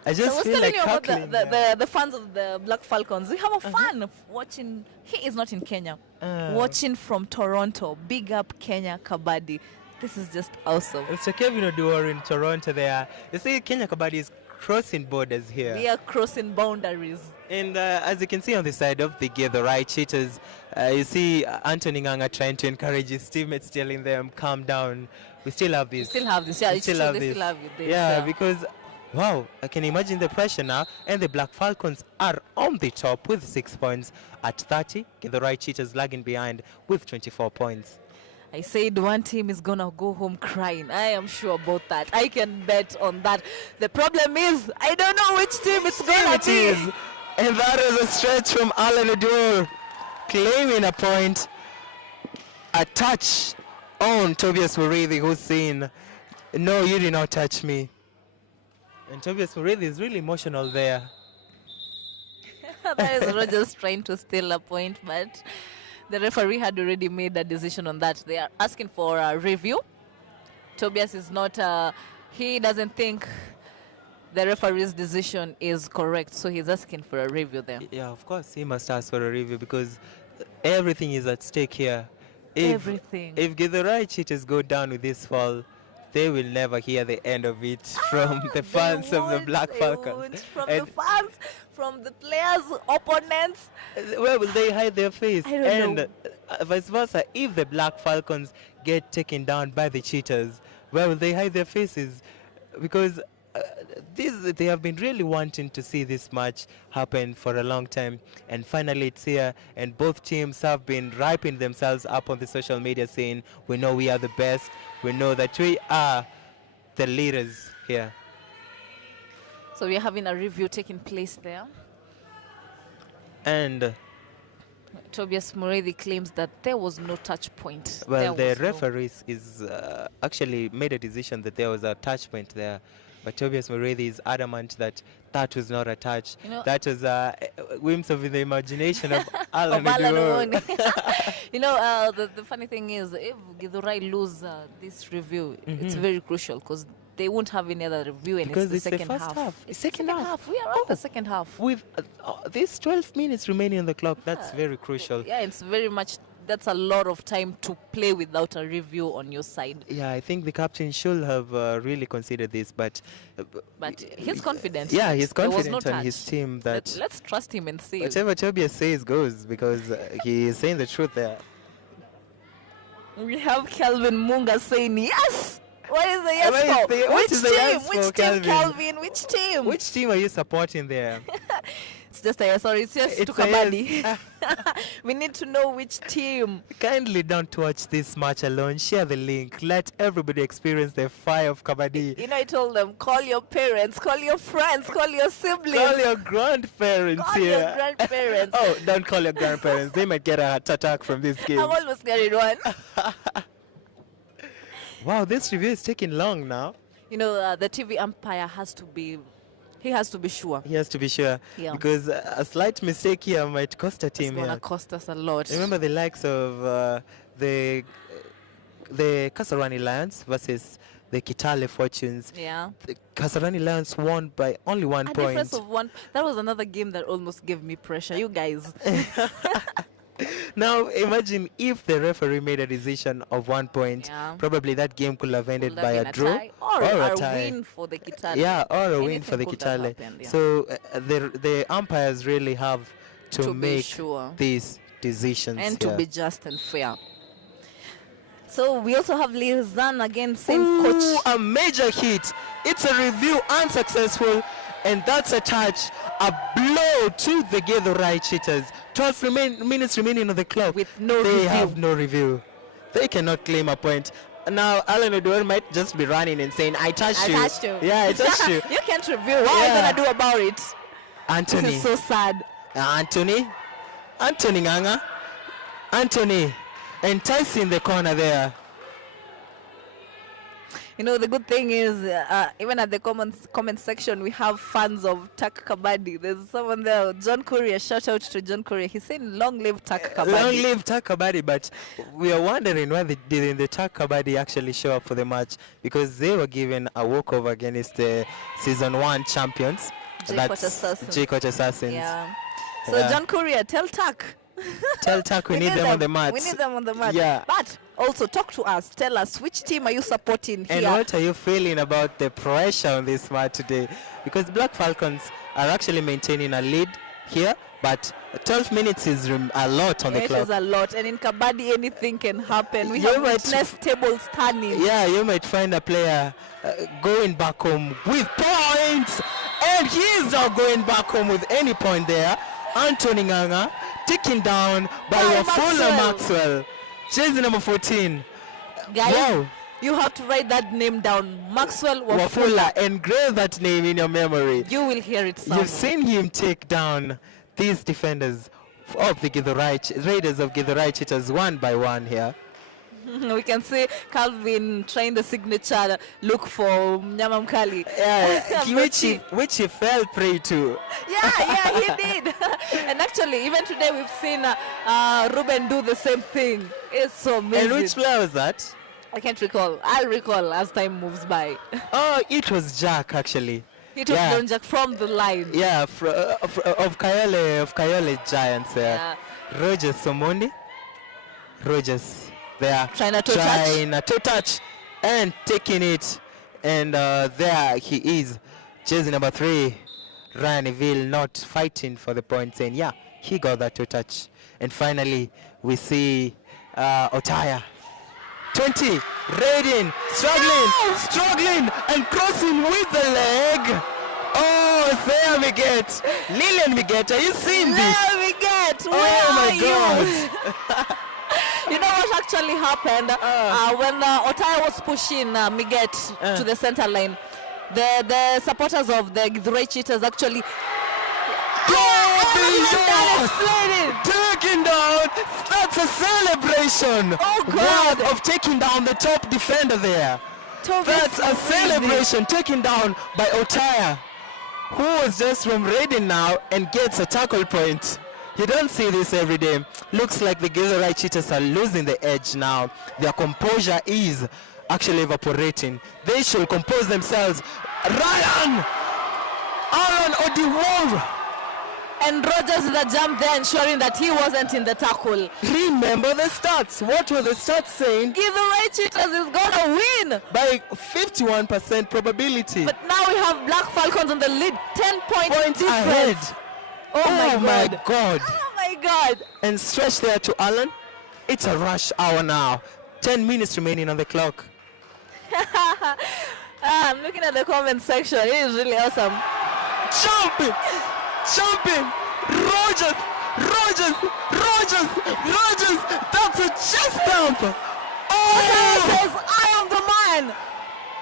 I So I just was feel telling like you about cackling there. the fans of the Black Falcons. We have a fan of watching. He is not in Kenya. Watching from Toronto. Big up Kenya Kabaddi. This is just awesome. Mr. Kevin Oduor in Toronto there. You see, Kenya Kabaddi is crossing borders here. We are crossing boundaries. And as you can see on the side of the Githurai Cheetahs, you see Anthony Nganga trying to encourage his teammates, telling them, calm down. We still have this. Still have this. Yeah, We it's still true. have They this. still have this. Yeah, because, wow, I can imagine the pressure now. And the Black Falcons are on the top with 6 points at 30. Githurai Cheetahs lagging behind with 24 points. I said one team is gonna go home crying. I am sure about that. I can bet on that. The problem is I don't know which team it's gonna It be. is. And that is a stretch from Alan Odur, claiming a point. A touch on Tobias Murithi, who's saying, no, you did not touch me. And Tobias Murithi is really emotional there. That is Rogers trying to steal a point, but the referee had already made a decision on that. They are asking for a review. Tobias is not, he doesn't think the referee's decision is correct, so he's asking for a review there. Yeah, of course, he must ask for a review because everything is at stake here. Everything. If Githurai Cheetahs go down with this fall, they will never hear the end of it from the fans of the Black Falcons. From And the fans, from the players, opponents. where will they hide their face? I don't And know. Vice versa, if the Black Falcons get taken down by the Cheetahs, where will they hide their faces? Because they have been really wanting to see this match happen for a long time, and finally it's here, and both teams have been hyping themselves up on the social media saying, we know we are the best, we know that we are the leaders here. So we are having a review taking place there. And Tobias Murithi claims that there was no touch point. well, There the was no- referees is actually made a decision that there was a touch point there. But Tobias Murithi is adamant that that was not a touch. You know- That was whims of the imagination of Alan of Alan Oduor. Owoni. You know, the funny thing is, if Githurai lose this review, it's very crucial because they won't have any other review, and Because it's the it's the second first half. half. It's Second the second half. half. We are Oh. at the second half. With these 12 minutes remaining on the clock, that's very crucial. Yeah, it's very much. That's a lot of time to play without a review on your side. Yeah, I think the captain should have really considered this, but But he's confident. yeah, that he's there was confident no on his touch. team that Let's trust him and see. whatever Tobias says goes, because he is saying the truth there. We have Kelvin Munga saying yes. What is the yes What is for? the- what Which is the team? yes Which for, team, Kelvin? Kelvin? Which team? Which team are you supporting there? It's just a yes. Sorry, it's yes to It's a Kabaddi. yes. We need to know which team. Kindly don't watch this match alone. Share the link. Let everybody experience the fire of Kabaddi. You know, I told them, call your parents, call your friends, call your siblings, Call your grandparents call here. your grandparents. Oh, don't call your grandparents. They might get a heart attack from this game. I'm almost getting one. Wow, this review is taking long now. You know, the TV umpire has to be, he has to be sure. He has to be sure. Yeah. Because a slight mistake here might cost a It's team gonna here. cost us a lot. Remember the likes of the Kasarani Lions versus the Kitale Fortunes. Yeah. The Kasarani Lions won by only 1 A point. difference of one. That was another game that almost gave me pressure. You guys. Now imagine if the referee made a decision of 1 point, Yeah. probably that game could have ended Could by have a been draw tie or a a tie. win for the Kitale. Yeah, or a win Anything for the could have Kitale. happened, yeah. So the umpires really have to To be make sure. these decisions And to here. be just and fair. So we also have Lizan again, same Ooh, coach. a major hit. It's a review unsuccessful, and that's a touch. A blow to the Githurai Cheetahs. 12 minutes remaining on the clock. With no they review. have no review. They cannot claim a point. Now, Alan Odor might just be running and saying, I touched you. touched you. Yeah, I touched you. You can't review. What are you Yeah. gonna do about it? Anthony. This is so sad. Anthony Nganga. Anthony enticing the corner there. You know, the good thing is, even at the comment section, we have fans of Tak Kabaddi. There's someone there, John Courier. Shout out to John Courier. He's saying, long live Tak Kabaddi. Long live Tak Kabaddi, but we are wondering why didn't the Tak Kabaddi actually show up for the match, because they were given a walkover against the season 1 champions. J-Court Assassins. J-Court Assassins. Yeah. So Yeah. John Courier, tell Tak. Tell Tak we need them on the match. We need them on the match. Yeah. But also talk to us. Tell us, which team are you supporting And here? what are you feeling about the pressure on this match today? Because Black Falcons are actually maintaining a lead here, but 12 minutes is a lot on the It clock. is a lot, and in Kabaddi anything can happen. We You have might- witnessed tables turning. Yeah, you might find a player going back home with points, and he is not going back home with any point there. Anthony Nganga taken down by By Wafula Maxwell. Maxwell, jersey number 14. Guys, Wow. you have to write that name down. Maxwell Wafula. Wafula, engrave that name in your memory. You will hear it somewhere. You've seen him take down these defenders of the Raiders of Githurai Cheetahs one by one here. We can see Calvin trying the signature look for Mnyama Mkali. Which he fell prey to. Yeah, he did. And actually, even today we've seen Ruben do the same thing. It's so amazing. And which player was that? I can't recall. I'll recall as time moves by. Oh, it was Jack actually. He took Yeah. Don Jack from the line. Yeah, of Kayole Giants there. Yeah. Rogers Somondi. Rogers there. Trying to touch and taking it. And there he is. Jersey number 3. Ryan Eville not fighting for the point, saying, yeah, he got that to touch. And finally, we see Otaya. 20, Raiden, struggling, and crossing with the leg. Oh, there we get. Lillian Miget, are you seeing this? There we get. Where Oh my are God. You know what actually happened? When Otaya was pushing Miget to the center line, the supporters of the Githurai Cheetahs actually Taking down, that's a celebration. Oh, God. Wow, of taking down the top defender there. That's a celebration taken down by Otaya, who was just from Raiden now and gets a tackle point. You don't see this every day. Looks like the Githurai Cheetahs are losing the edge now. Their composure is actually evaporating. They should compose themselves. Alan Odiwar. and Rogers with a jump there, ensuring that he wasn't in the tackle. Remember the stats. What were the stats saying? Githurai Cheetahs is gonna win. By 51% probability. But now we have Black Falcons on the lead, 10 points Points ahead. difference. Oh my God. Oh my God. And stretch there to Alan. It's a rush hour now. 10 minutes remaining on the clock. I'm looking at the comment section. It is really awesome. Jumping! Rogers! That's a chest dump! Otaya Oh! says, I am the man.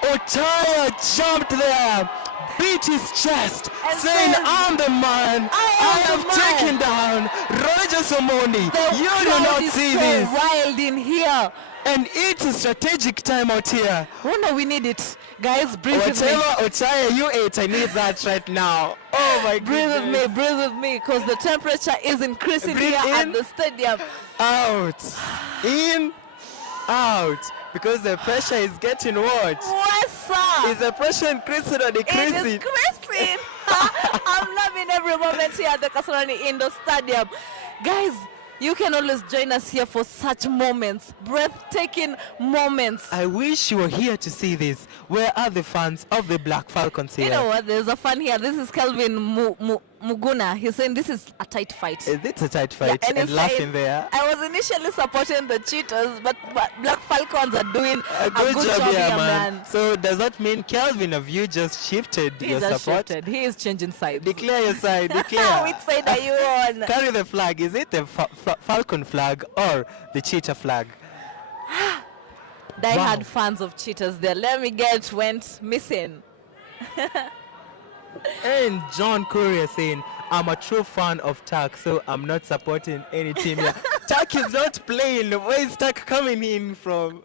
Otaya jumped there, beat his chest, And saying, says, I'm the man. I am the man." taken down Rogers Omondi. The You do crowd not is see so this. wild in here. And it's a strategic time out here. Oh no, we need it. Guys, breathe with me. Whatever Otaya you ate, I need that right now. Oh my goodness. Breathe with me, because the temperature is increasing Breathe here in. at the stadium. Out. In. Out. Because the pressure is getting what? What's up? Is the pressure increasing or It decreasing? is increasing. I'm loving every moment here at the Kasarani Indoor Stadium. Guys, You can always join us here for such moments, breathtaking moments. I wish you were here to see this. Where are the fans of the Black Falcons here? You know what? There's a fan here. This is Kelvin Muguna. He's saying this is a tight fight. It's a tight fight, and and he's laughing saying, there. I was initially supporting the Cheetahs, but Black Falcons are doing A good job here, here, man. So does that mean, Kelvin, have you just shifted He your just support? shifted. He is changing sides. Declare your side. Declare. Which side are you on? Carry the flag. Is it the Falcon flag or the Cheetah flag? Die Wow. hard fans of Cheetahs there. Let me get went missing. And John Courier saying, I'm a true fan of Tak, so I'm not supporting any team here. Tak is not playing. Where is Tak coming in from?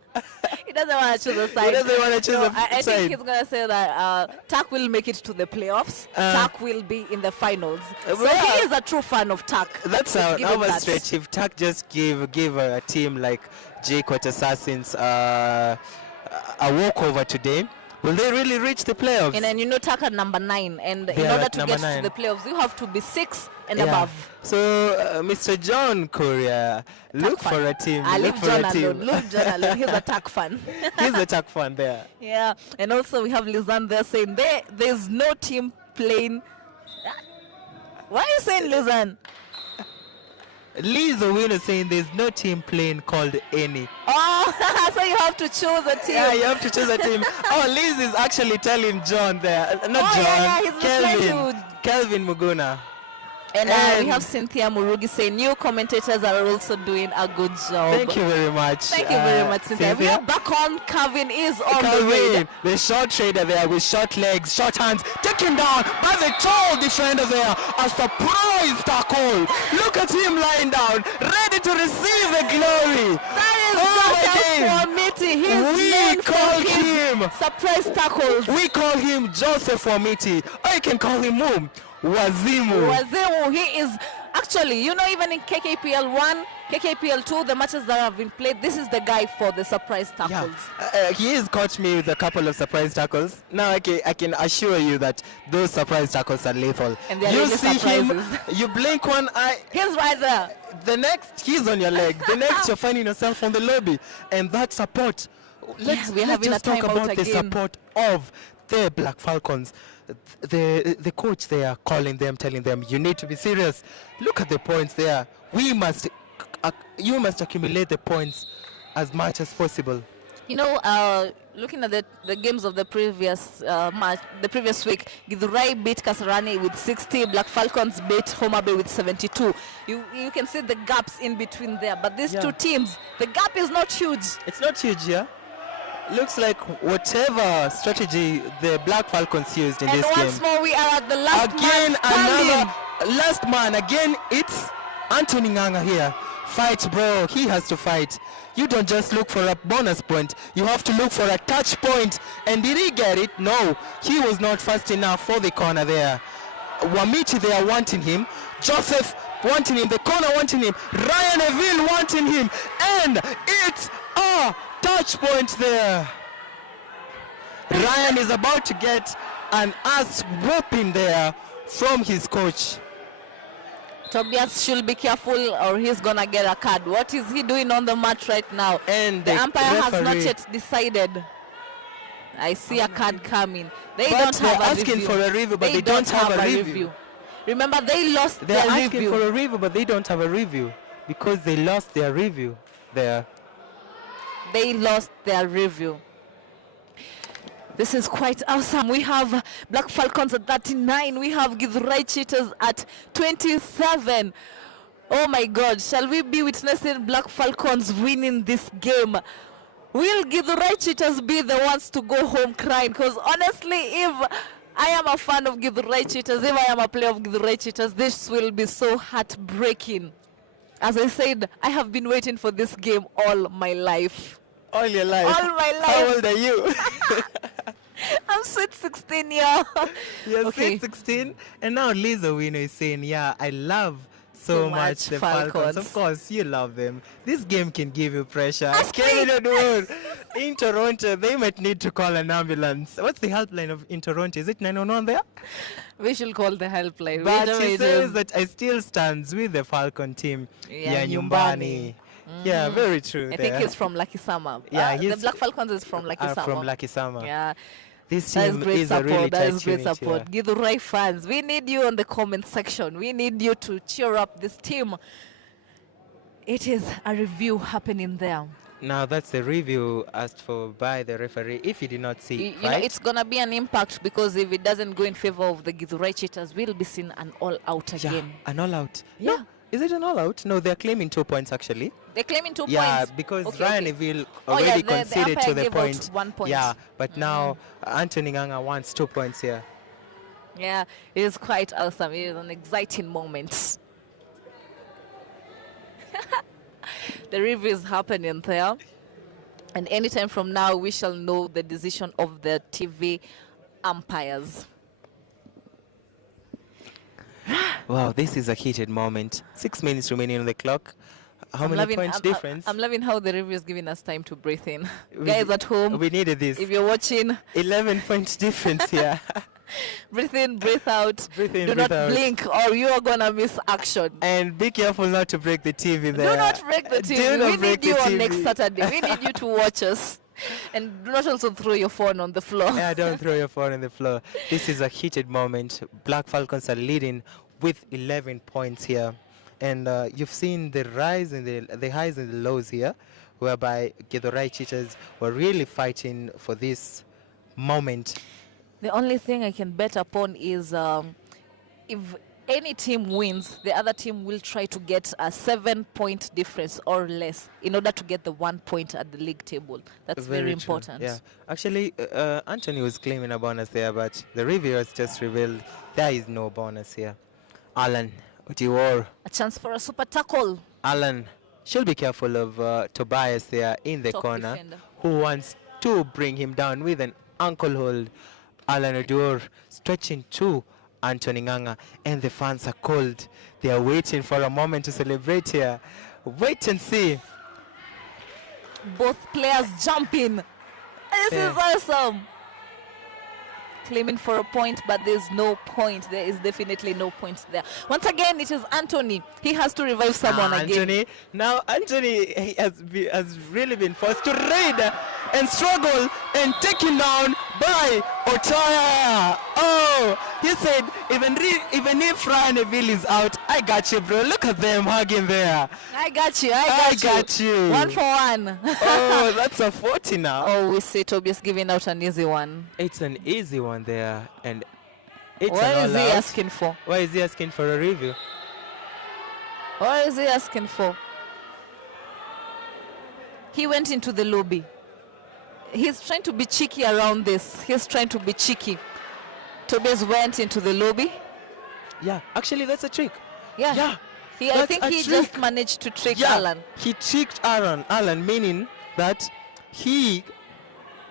He doesn't want to choose a side. He doesn't want to choose a I side. think he's going to say that Tak will make it to the playoffs. Tak will be in the finals. So well, he is a true fan of Tak. That's Let's an give him that. overstretch. If Tak just give a team like J-Quat Assassins a walkover today, will they really reach the playoffs? And then you know Tak are number 9, and in They are order at to number get 9. to the playoffs, you have to be 6 and Yeah. above. So, Mr. John Courier, look Tak for fan. a team. I Look leave for John a alone. team. Leave John alone. He's a Tak fan. He's a Tak fan there. Yeah, and also we have Lizanne there saying there's no team playing. Why are you saying Lizanne? Liz Owino saying there's no team playing called any. Oh, so you have to choose a team. Yeah, you have to choose a team. Oh, Liz is actually telling John there. Not Oh, John. yeah, he's replying to- Kelvin Muguna. And we And- have Cynthia Murugi saying new commentators are also doing a good job. Thank you very much. Thank you very much, Cynthia. We are back on. Calvin is on the way. Calvin, the short trader there with short legs, short hands, taken down by the tall defender there. A surprise tackle. Look at him lying down, ready to receive the glory. That is Oh, my Joseph days. Wamiti. He is We known call for his him. surprise tackles. We call him Joseph Wamiti, or you can call him Wazimu. Wazemu, he is actually, you know, even in KKPL1, KKPL2, the matches that have been played, this is the guy for the surprise Yeah, tackles. he has caught me with a couple of surprise tackles. Now I can assure you that those surprise tackles are lethal. And they are You really see him, surprises. you blink one eye, He's right there. the next he's on your leg. The next you're finding yourself on the lobby, and that support. Let's we're having just a talk timeout about the again. support of the Black Falcons. The coach there calling them, telling them, you need to be serious. Look at the points there. You must accumulate the points as much as possible. You know, looking at the games of the previous match, the previous week, Githurai beat Kasarani with 60, Black Falcons beat Homa Bay with 72. You can see the gaps in between there, but these two teams, the gap is not huge. It's not huge, yeah? Looks like whatever strategy the Black Falcons used in And this once game. more, we are at the last Again, man standing. another last man. Again, it's Anthony Nganga here. Fight, bro. He has to fight. You don't just look for a bonus point. You have to look for a touch point. And did he get it? No. He was not fast enough for the corner there. Wamiti there wanting him. Joseph wanting him. The corner wanting him. Ryan Eville wanting him. And it's a touch point there. Ryan is about to get an ass whooping there from his coach. Tobias should be careful or he's gonna get a card. What is he doing on the mat right now? And The umpire has not referee- yet decided. I see a card coming. They But don't have they're a asking review. for a review, but they don't have a review. Remember, they lost They're their asking review. for a review, but they don't have a review because they lost their review there. They lost their review. This is quite awesome. We have Black Falcons at 39. We have Githurai Cheetahs at 27. Oh my God, shall we be witnessing Black Falcons winning this game? Will Githurai Cheetahs be the ones to go home crying? Because honestly, if I am a fan of Githurai Cheetahs, if I am a player of Githurai Cheetahs, this will be so heartbreaking. As I said, I have been waiting for this game all my life. All your life. All my life. How old are you? I'm sweet 16 years. You're Okay. 16. And now Liz Owino is saying, yeah, I love so much the Falcons. Of course, you love them. This game can give you pressure. Kevin Odur, in Toronto, they might need to call an ambulance. What's the helpline in Toronto? Is it 911 there? We should call the helpline. But he says that I still stands with the Falcon team. Yeah, Nyumbani. Yeah, very true. I think he's from Lucky Summer. Yeah, the Black Falcons is from Lucky Summer. From Lucky Summer. Yeah. This That is team great is a support. really That is tight great unit, support. yeah. Githurai fans, we need you on the comment section. We need you to cheer up this team. It is a review happening there. Now that's the review asked for by the referee. If he did not see, You right? know, it's gonna be an impact because if it doesn't go in favor of the Githurai Cheetahs, we'll be seeing an all-out again. An all-out. Yeah. No, is it an all-out? No, they're claiming 2 points actually. They're claiming 2 Yeah, points. because Okay, Ryan okay. Neville Oh, yeah, already the conceded umpire to the gave out point. 1 point. Yeah, but now Anthony Nganga wants 2 points here. Yeah, it is quite awesome. It is an exciting moment. The review is happening there. And anytime from now, we shall know the decision of the TV umpires. Wow, this is a heated moment. 6 minutes remaining on the clock. How many points difference? I'm loving how the review is giving us time to breathe in. We- Guys at home, We needed this. if you're watching, 11 point difference here. breathe in, breathe out. Breathe in, Do breathe not out. blink or you are going to miss action. And be careful not to break the TV there. Do not break the Do TV. not We break need you the on next TV. Saturday. We need you to watch us. And do not also throw your phone on the floor. Yeah, don't throw your phone on the floor. This is a heated moment. Black Falcons are leading with 11 points here. And you've seen the rise and the highs and the lows here, whereby Githurai Cheetahs were really fighting for this moment. The only thing I can bet upon is if any team wins, the other team will try to get a 7-point difference or less in order to get the 1 point at the league table. That's very true, important. Yeah, actually, Anthony was claiming a bonus there, but the reviewers just revealed there is no bonus here. Alan, what you wore? A chance for a super tackle. Alan, should be careful of Tobias there in the Top corner, defender. who wants to bring him down with an ankle hold. Alan Odur stretching to Anthony Nganga, and the fans are cold. They are waiting for a moment to celebrate here. Wait and see. Both players jumping. This is awesome. Claiming for a point, but there's no point. There is definitely no point there. Once again, it is Anthony. He has to revive someone again. Anthony. Now Anthony has really been forced to raid and struggle and taken down by Otoya. Oh, he said, even if Ryan Neville is out, I got you, bro. Look at them hugging there. I got you. I got you. 1 for 1. Oh, that's a 40 now. Oh, we see Tobias giving out an easy one. It's an easy one there, and it's What an is he all-out. asking for? Why is he asking for a review? What is he asking for? He went into the lobby. He's trying to be cheeky around this. He's trying to be cheeky. Tobias went into the lobby. Yeah, actually, that's a trick. Yeah. Yeah. I That's think a he trick. just managed to trick Alan. He tricked Alan, meaning that he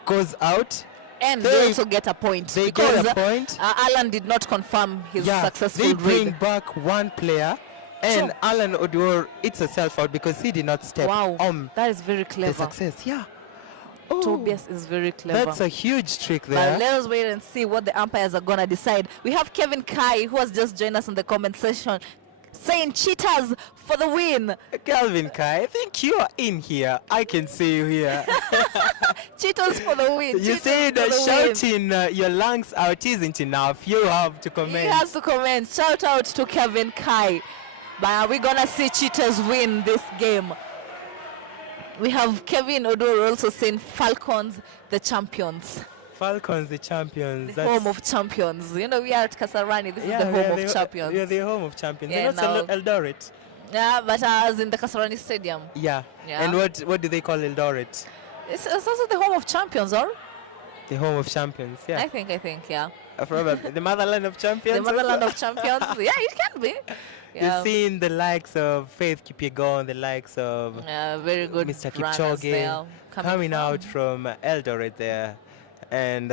goes out. And They- they also get a point. They because get a point. Alan did not confirm his successful they bring raid. back one player, and Sure. Alan Odur, it's a self-out because he did not step Wow, on that is very the clever. success. Yeah. Oh, Tobias is very clever. that's a huge trick But there. let us wait and see what the umpires are going to decide. We have Kevin Kai, who has just joined us in the comment section, saying Cheetahs for the win. Calvin Kai, I think you are in here. I can see you here. Cheetahs for the win. You Cheetahs said for the win. shouting your lungs out isn't enough. You have to He comment. has to comment. Shout out to Kevin Kai. But we're going to see Cheetahs win this game. We have Kevin Odur also saying Falcons, the champions. Falcons, the champions. The home of champions. You know, we are at Kasarani. This is the we home are of champions. We are the home of champions. Yeah, They're not now- Eldoret. Yeah, but as in the Kasarani Stadium. Yeah. Yeah. And what do they call Eldoret? It's also the home of champions, or? The home of champions. Yeah. I think, yeah. Probably the motherland of champions. The motherland also. of champions. Yeah, it can be. Yeah. You've seen the likes of Faith Kipyegon, the likes of Very good Mr. runners Kipchoge there coming from- out from Eldoret there. And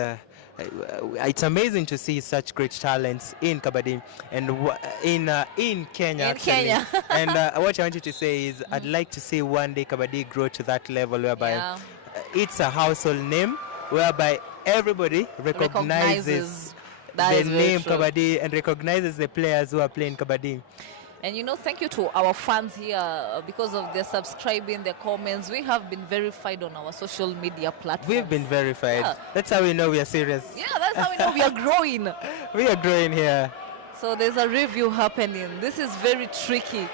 it's amazing to see such great talents in Kabaddi and in Kenya. In actually. Kenya. And what I wanted to say is, I'd like to see one day Kabaddi grow to that level whereby Yeah. it's a household name, whereby everybody recognizes That the is very name true. Kabaddi and recognizes the players who are playing Kabaddi. And thank you to our fans here because of their subscribing, their comments. We have been verified on our social media platforms. We've been verified. Yeah. That's how we know we are serious. Yeah, that's how we know we are growing. We are growing here. So there's a review happening. This is very tricky.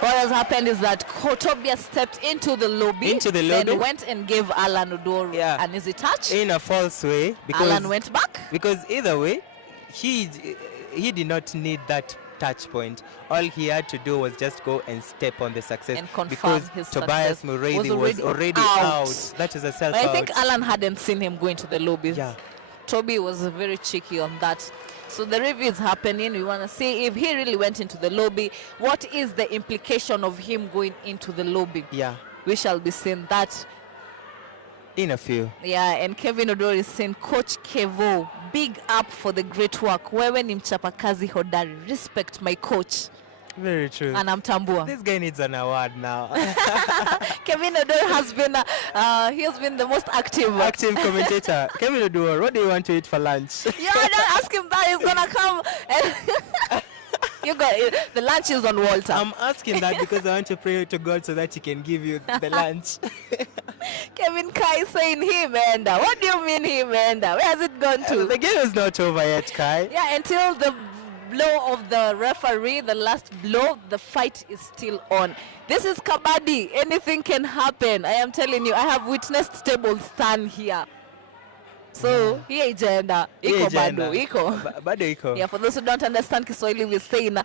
What has happened is that Tobias stepped into the lobby. Lobby. Then went and gave Alan Odor Yeah. an easy touch. In a false way. Alan went back. Because either way, he did not need that touch point. All he had to do was just go and step on the success. And confirm because his Tobias success Muridi was was already out. out. That is a self But out. I think Alan hadn't seen him go into the lobby. Yeah. Toby was very cheeky on that. So the review is happening. We want to see if he really went into the lobby. What is the implication of him going into the lobby? Yeah. We shall be seeing that. In a few. Yeah, and Kevin Odor is saying, Coach Kevo, big up for the great work. Wewe ni mchapakazi hodari. Respect my coach. Very true. Anamtambua. This guy needs an award now. Kevin Odor has been, he has been the most active. Active commentator. Kevin Oduor, what do you want to eat for lunch? Yeah, don't ask him that. He's gonna come. And you got it. The lunch is on Walter. I'm asking that because I want to pray to God so that he can give you the lunch. Kevin Kai saying him and what do you mean him and where has it gone to? The game is not over yet, Kai. Yeah, until the blow of the referee, the last blow, the fight is still on. This is Kabaddi. Anything can happen. I am telling you, I have witnessed tables stand here. So, here agenda. Iko bado, iko. Bado iko. Yeah, for those who don't understand Kiswahili, we're saying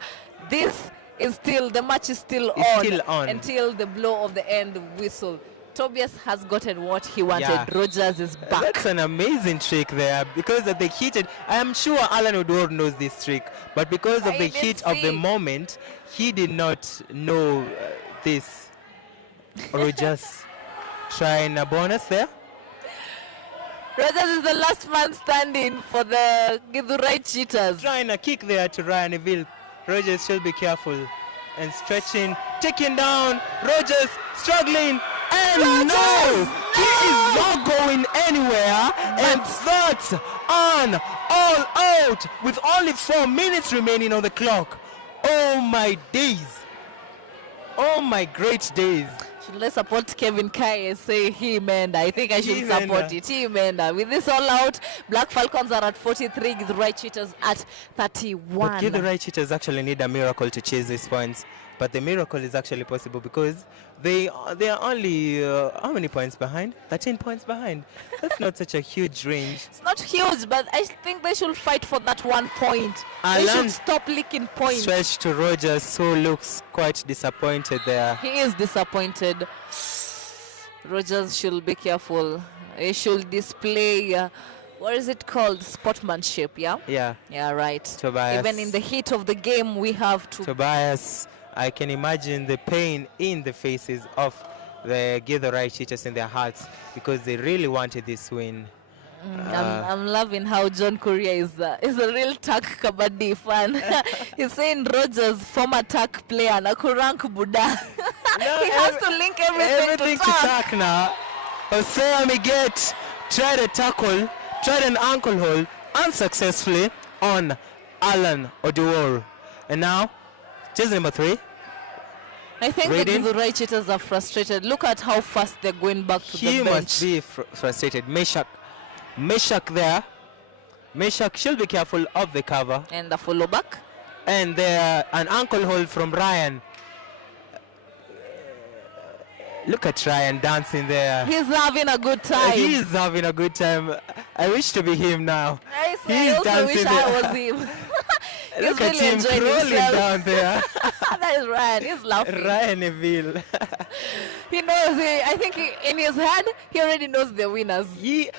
this is still, the match is still It's on, still on. until the blow of the end whistle. Tobias has gotten what he wanted. Yeah. Rogers is back. That's an amazing trick there because of the heat. I am sure Alan Odor knows this trick, but because of I the didn't heat of the see. moment, he did not know this. Rogers trying a bonus there. Rogers is the last man standing for the Githurai Cheetahs. Trying a kick there to Ryan Neville. Rogers should be careful. And stretching, taking down. Rogers struggling. And no! He is not going anywhere. And that's on, all out, with only 4 minutes remaining on the clock. Oh my days. Oh my great days. Should I support Kevin Kai and say him and I think I should Him support and, it. Him and with this all out, Black Falcons are at 43, Githurai Cheetahs at 31. But Githurai Cheetahs actually need a miracle to chase these points. But the miracle is actually possible because they are only how many points behind? 13 points behind. That's not such a huge range. It's not huge, but I think they should fight for that 1 point. They Alan should stop leaking points. Stretch to Rogers, who looks quite disappointed there. He is disappointed. Rogers should be careful. He should display, what is it called? Sportsmanship, yeah? Yeah, Yeah, right. Tobias. Even in the heat of the game, we have to. Tobias, I can imagine the pain in the faces of the Githurai Cheetahs in their hearts because they really wanted this win. I'm loving how John Korea is a real TAC Kabaddi fan. He's saying Rogers, former TAC player, Nakurank Buddha. He has to link everything to TAC. tack now. Jose Amiget tried a tackle, tried an ankle hold, unsuccessfully on Alan Oduor. And now, jersey number 3. I think Reading. the Githurai Cheetahs are frustrated. Look at how fast they're going back to He the bench. must be frustrated. Meshak there. Meshak should be careful of the cover. And the follow back. And there, an ankle hold from Ryan. Look at Ryan dancing there. He's having a good time. He is having a good time. I wish to be him now. I He's also wish dancing I there. was him. He's Look at really him enjoying crawling himself. down there. That is Ryan. He's laughing. Ryan Neville. He knows. I think in his head, he already knows the winners. He's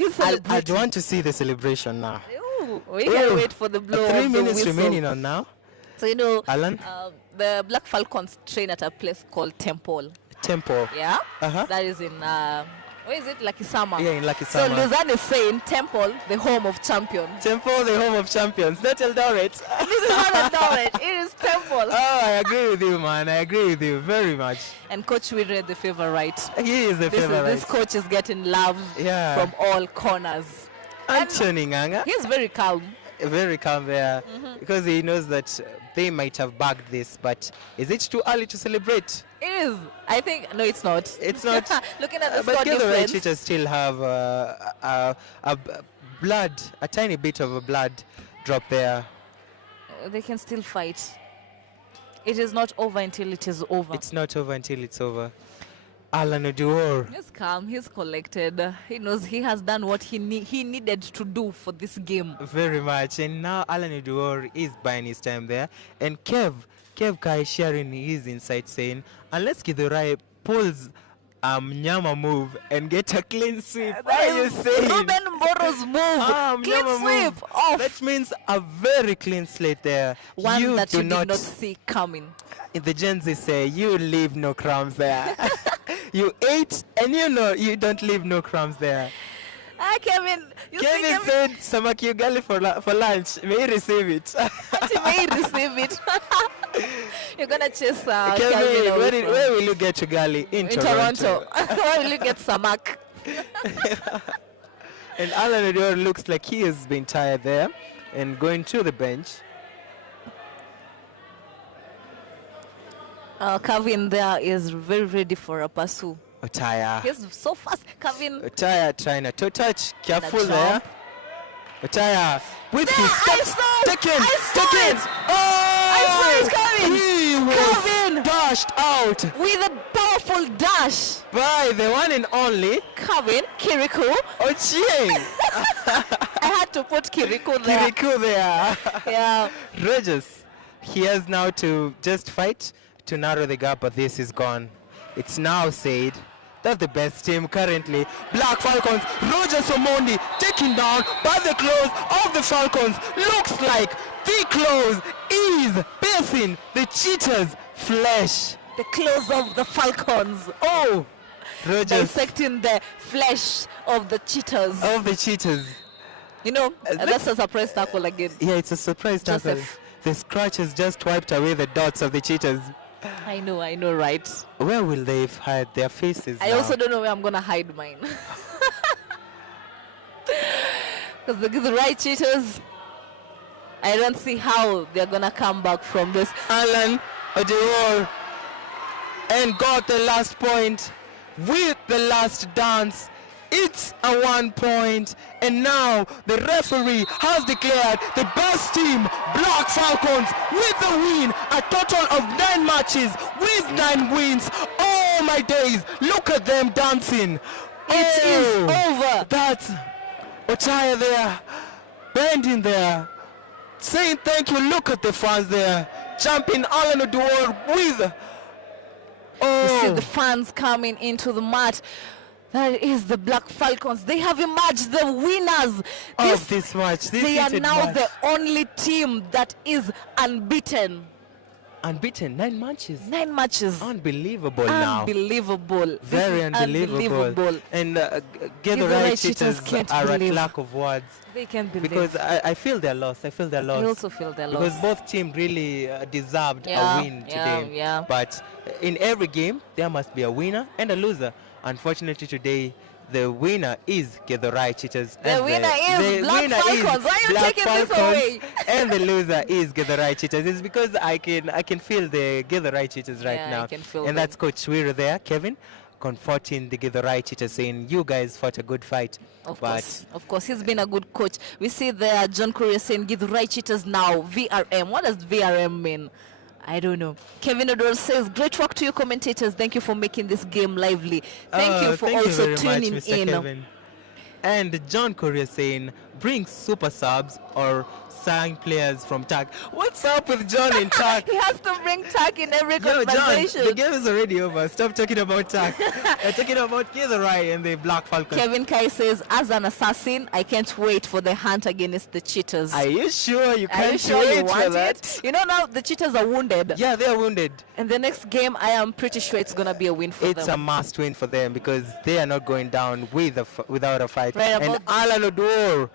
I celebrating. want to see the celebration now. Ooh, we can Ooh, wait for the blow 3 of the minutes whistle. remaining on now. So Alan? the Black Falcons train at a place called Temple. Tempo. Yeah, Uh-huh. that is in Where is it? Lakisama. Yeah, in So Lakisama. Luzerne is saying Temple, the home of champions. Temple, the home of champions. Not Eldoret. This is not Eldoret. It is Temple. Oh, I agree with you, man. I agree with you very much. And Coach Wire, the favorite. He is the favorite. This coach is getting love Yeah. from all corners. Anthony Nganga, He's very calm. very calm there because he knows that they might have bagged this, but is it too early to celebrate? It is. I think no, it's not. It's not. Looking at the But score Githurai difference. Cheetahs still have a tiny bit of a blood drop there. They can still fight. It is not over until it is over. It's not over until it's over. Alan Oduor. He's calm. He's collected. He knows he has done what he needed to do for this game. Very much. And now Alan Oduor is buying his time there. And Kev Kai sharing his insight saying, unless Githurai pulls Mnyama move and get a clean sweep. What are you saying? Ruben Mboro's move. Clean Mnyama sweep move. off. That means a very clean slate there. One you that do you did not see coming. The Gen Z say, you leave no crumbs there. You ate and you know you don't leave no crumbs there. Kevin, you see Kevin said samaki ugali for lunch. May he receive it. He may receive it. You're gonna chase Kevin, where will you get ugali? In Toronto. Where will you get samak? And Alan Oduor looks like he has been tired there and going to the bench. Kevin there is very ready for a pursue. Otaya. He's so fast. Kevin. Otaya trying to touch. Careful jump. there. Otaya with There, his steps. Take it. I saw it coming. He was Kevin. dashed out With a powerful dash. by the one and only Kevin, Kirikou. Ochieng. I had to put Kirikou there. Kirikou there. Yeah. Rogers, he has now to just fight to narrow the gap, but this is gone. It's now said that the best team currently, Black Falcons, Rogers Omondi, taken down by the claws of the Falcons. Looks like the claws is piercing the Cheetahs' flesh. The claws of the Falcons. Oh, Rogers Dissecting the flesh of the cheetahs. of the Cheetahs. You know, that's a surprise tackle again. Yeah, it's a surprise tackle. Joseph. The scratches just wiped away the dots of the Cheetahs. I know, right? Where will they hide their faces I now? also don't know where I'm gonna hide mine. Because the Githurai Cheetahs, I don't see how they're gonna come back from this. Alan Oduor and got the last point with the last dance. It's a 1 point, and now the referee has declared the best team, Black Falcons, with the win. A total of 9 matches with 9 wins. Oh my days, look at them dancing. It is over. That's Ochaya there, bending there, saying thank you. Look at the fans there, jumping Alan Oduor with. You see the fans coming into the mat. That is the Black Falcons. They have emerged the winners. Of this match. This They are heated now match. the only team that is unbeaten. Unbeaten, 9 matches. 9 matches. Unbelievable now. Unbelievable. This Very is unbelievable. And Githurai Githurai Cheetahs Cheetahs can't are at believe. lack of words. They can believe. Because I feel their loss. I also feel their loss. Because both teams really deserved Yeah, a win yeah, today. yeah. But in every game, there must be a winner and a loser. Unfortunately today, the winner is Githurai Cheetahs. The winner is Black Falcons. Why are you taking this away? And the loser is Githurai Cheetahs. It's because I can feel the Githurai Cheetahs right Yeah, now. I can feel and them. that's Coach Wira there, Kevin, comforting the Githurai Cheetahs, saying you guys fought a good fight. Of course, he's been a good coach. We see there John Courier saying Githurai Cheetahs now, VRM. What does VRM mean? I don't know. Kevin Oduor says, great work to you commentators. Thank you for making this game lively. Thank you for also very tuning much, Mr. in. Kevin. And John Korea saying, bring super subs or sign players from TAC. What's up with John and TAC? He has to bring TAC in every Yo, John, conversation. the game is already over. Stop talking about TAC. We're talking about Githurai and the Black Falcons. Kevin Kai says, as an assassin, I can't wait for the hunt against the Cheetahs. Are you sure you Are can't you sure wait you for want that? it? You know now the Cheetahs are wounded. Yeah, they are wounded. And the next game, I am pretty sure it's going to be a win for It's a them. must win for them because they are not going down without a fight. Right And about- Alan Odor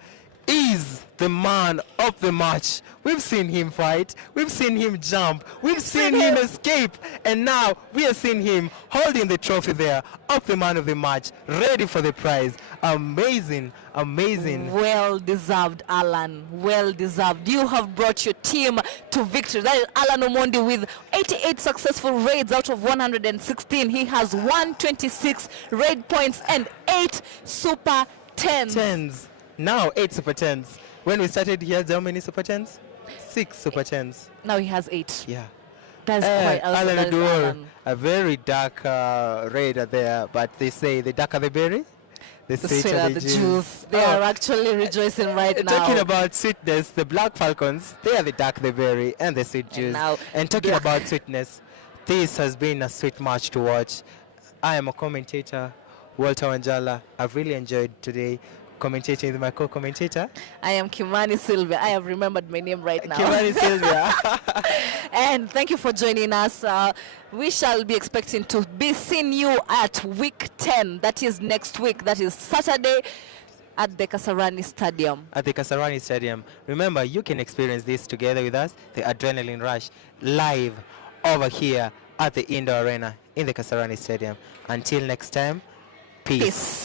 is the man of the match. We've seen him fight, we've seen him jump, we've seen him escape, and now we are seeing him holding the trophy there, of the man of the match, ready for the prize. Amazing, amazing. Well deserved, Alan. Well deserved. You have brought your team to victory. That is Alan Omondi with 88 successful raids out of 116. He has 126 raid points and 8 super 10s. Tens. Now 8 super 10s. When we started, he had how many super 10s? 6 super 10s. Now he has 8. Yeah. That's quite Alan that is Odor, Alan. a very dark raider there, but they say the darker the berry, the The sweeter sweeter the the juice. juice. They Oh, are actually rejoicing right now. talking about sweetness, the Black Falcons, they are the dark the berry and the sweet juice. now And talking Black- about sweetness, this has been a sweet match to watch. I am a commentator, Walter Wanjala. I've really enjoyed today commentating with my co-commentator, I am Kimani Sylvia. I have remembered my name right now. Kimani Sylvia. And thank you for joining us. We shall be expecting to be seeing you at week 10. That is next week. That is Saturday at the Kasarani Stadium. At the Kasarani Stadium. Remember, you can experience this together with us, the adrenaline rush, live over here at the indoor arena in the Kasarani Stadium. Until next time, peace. Peace.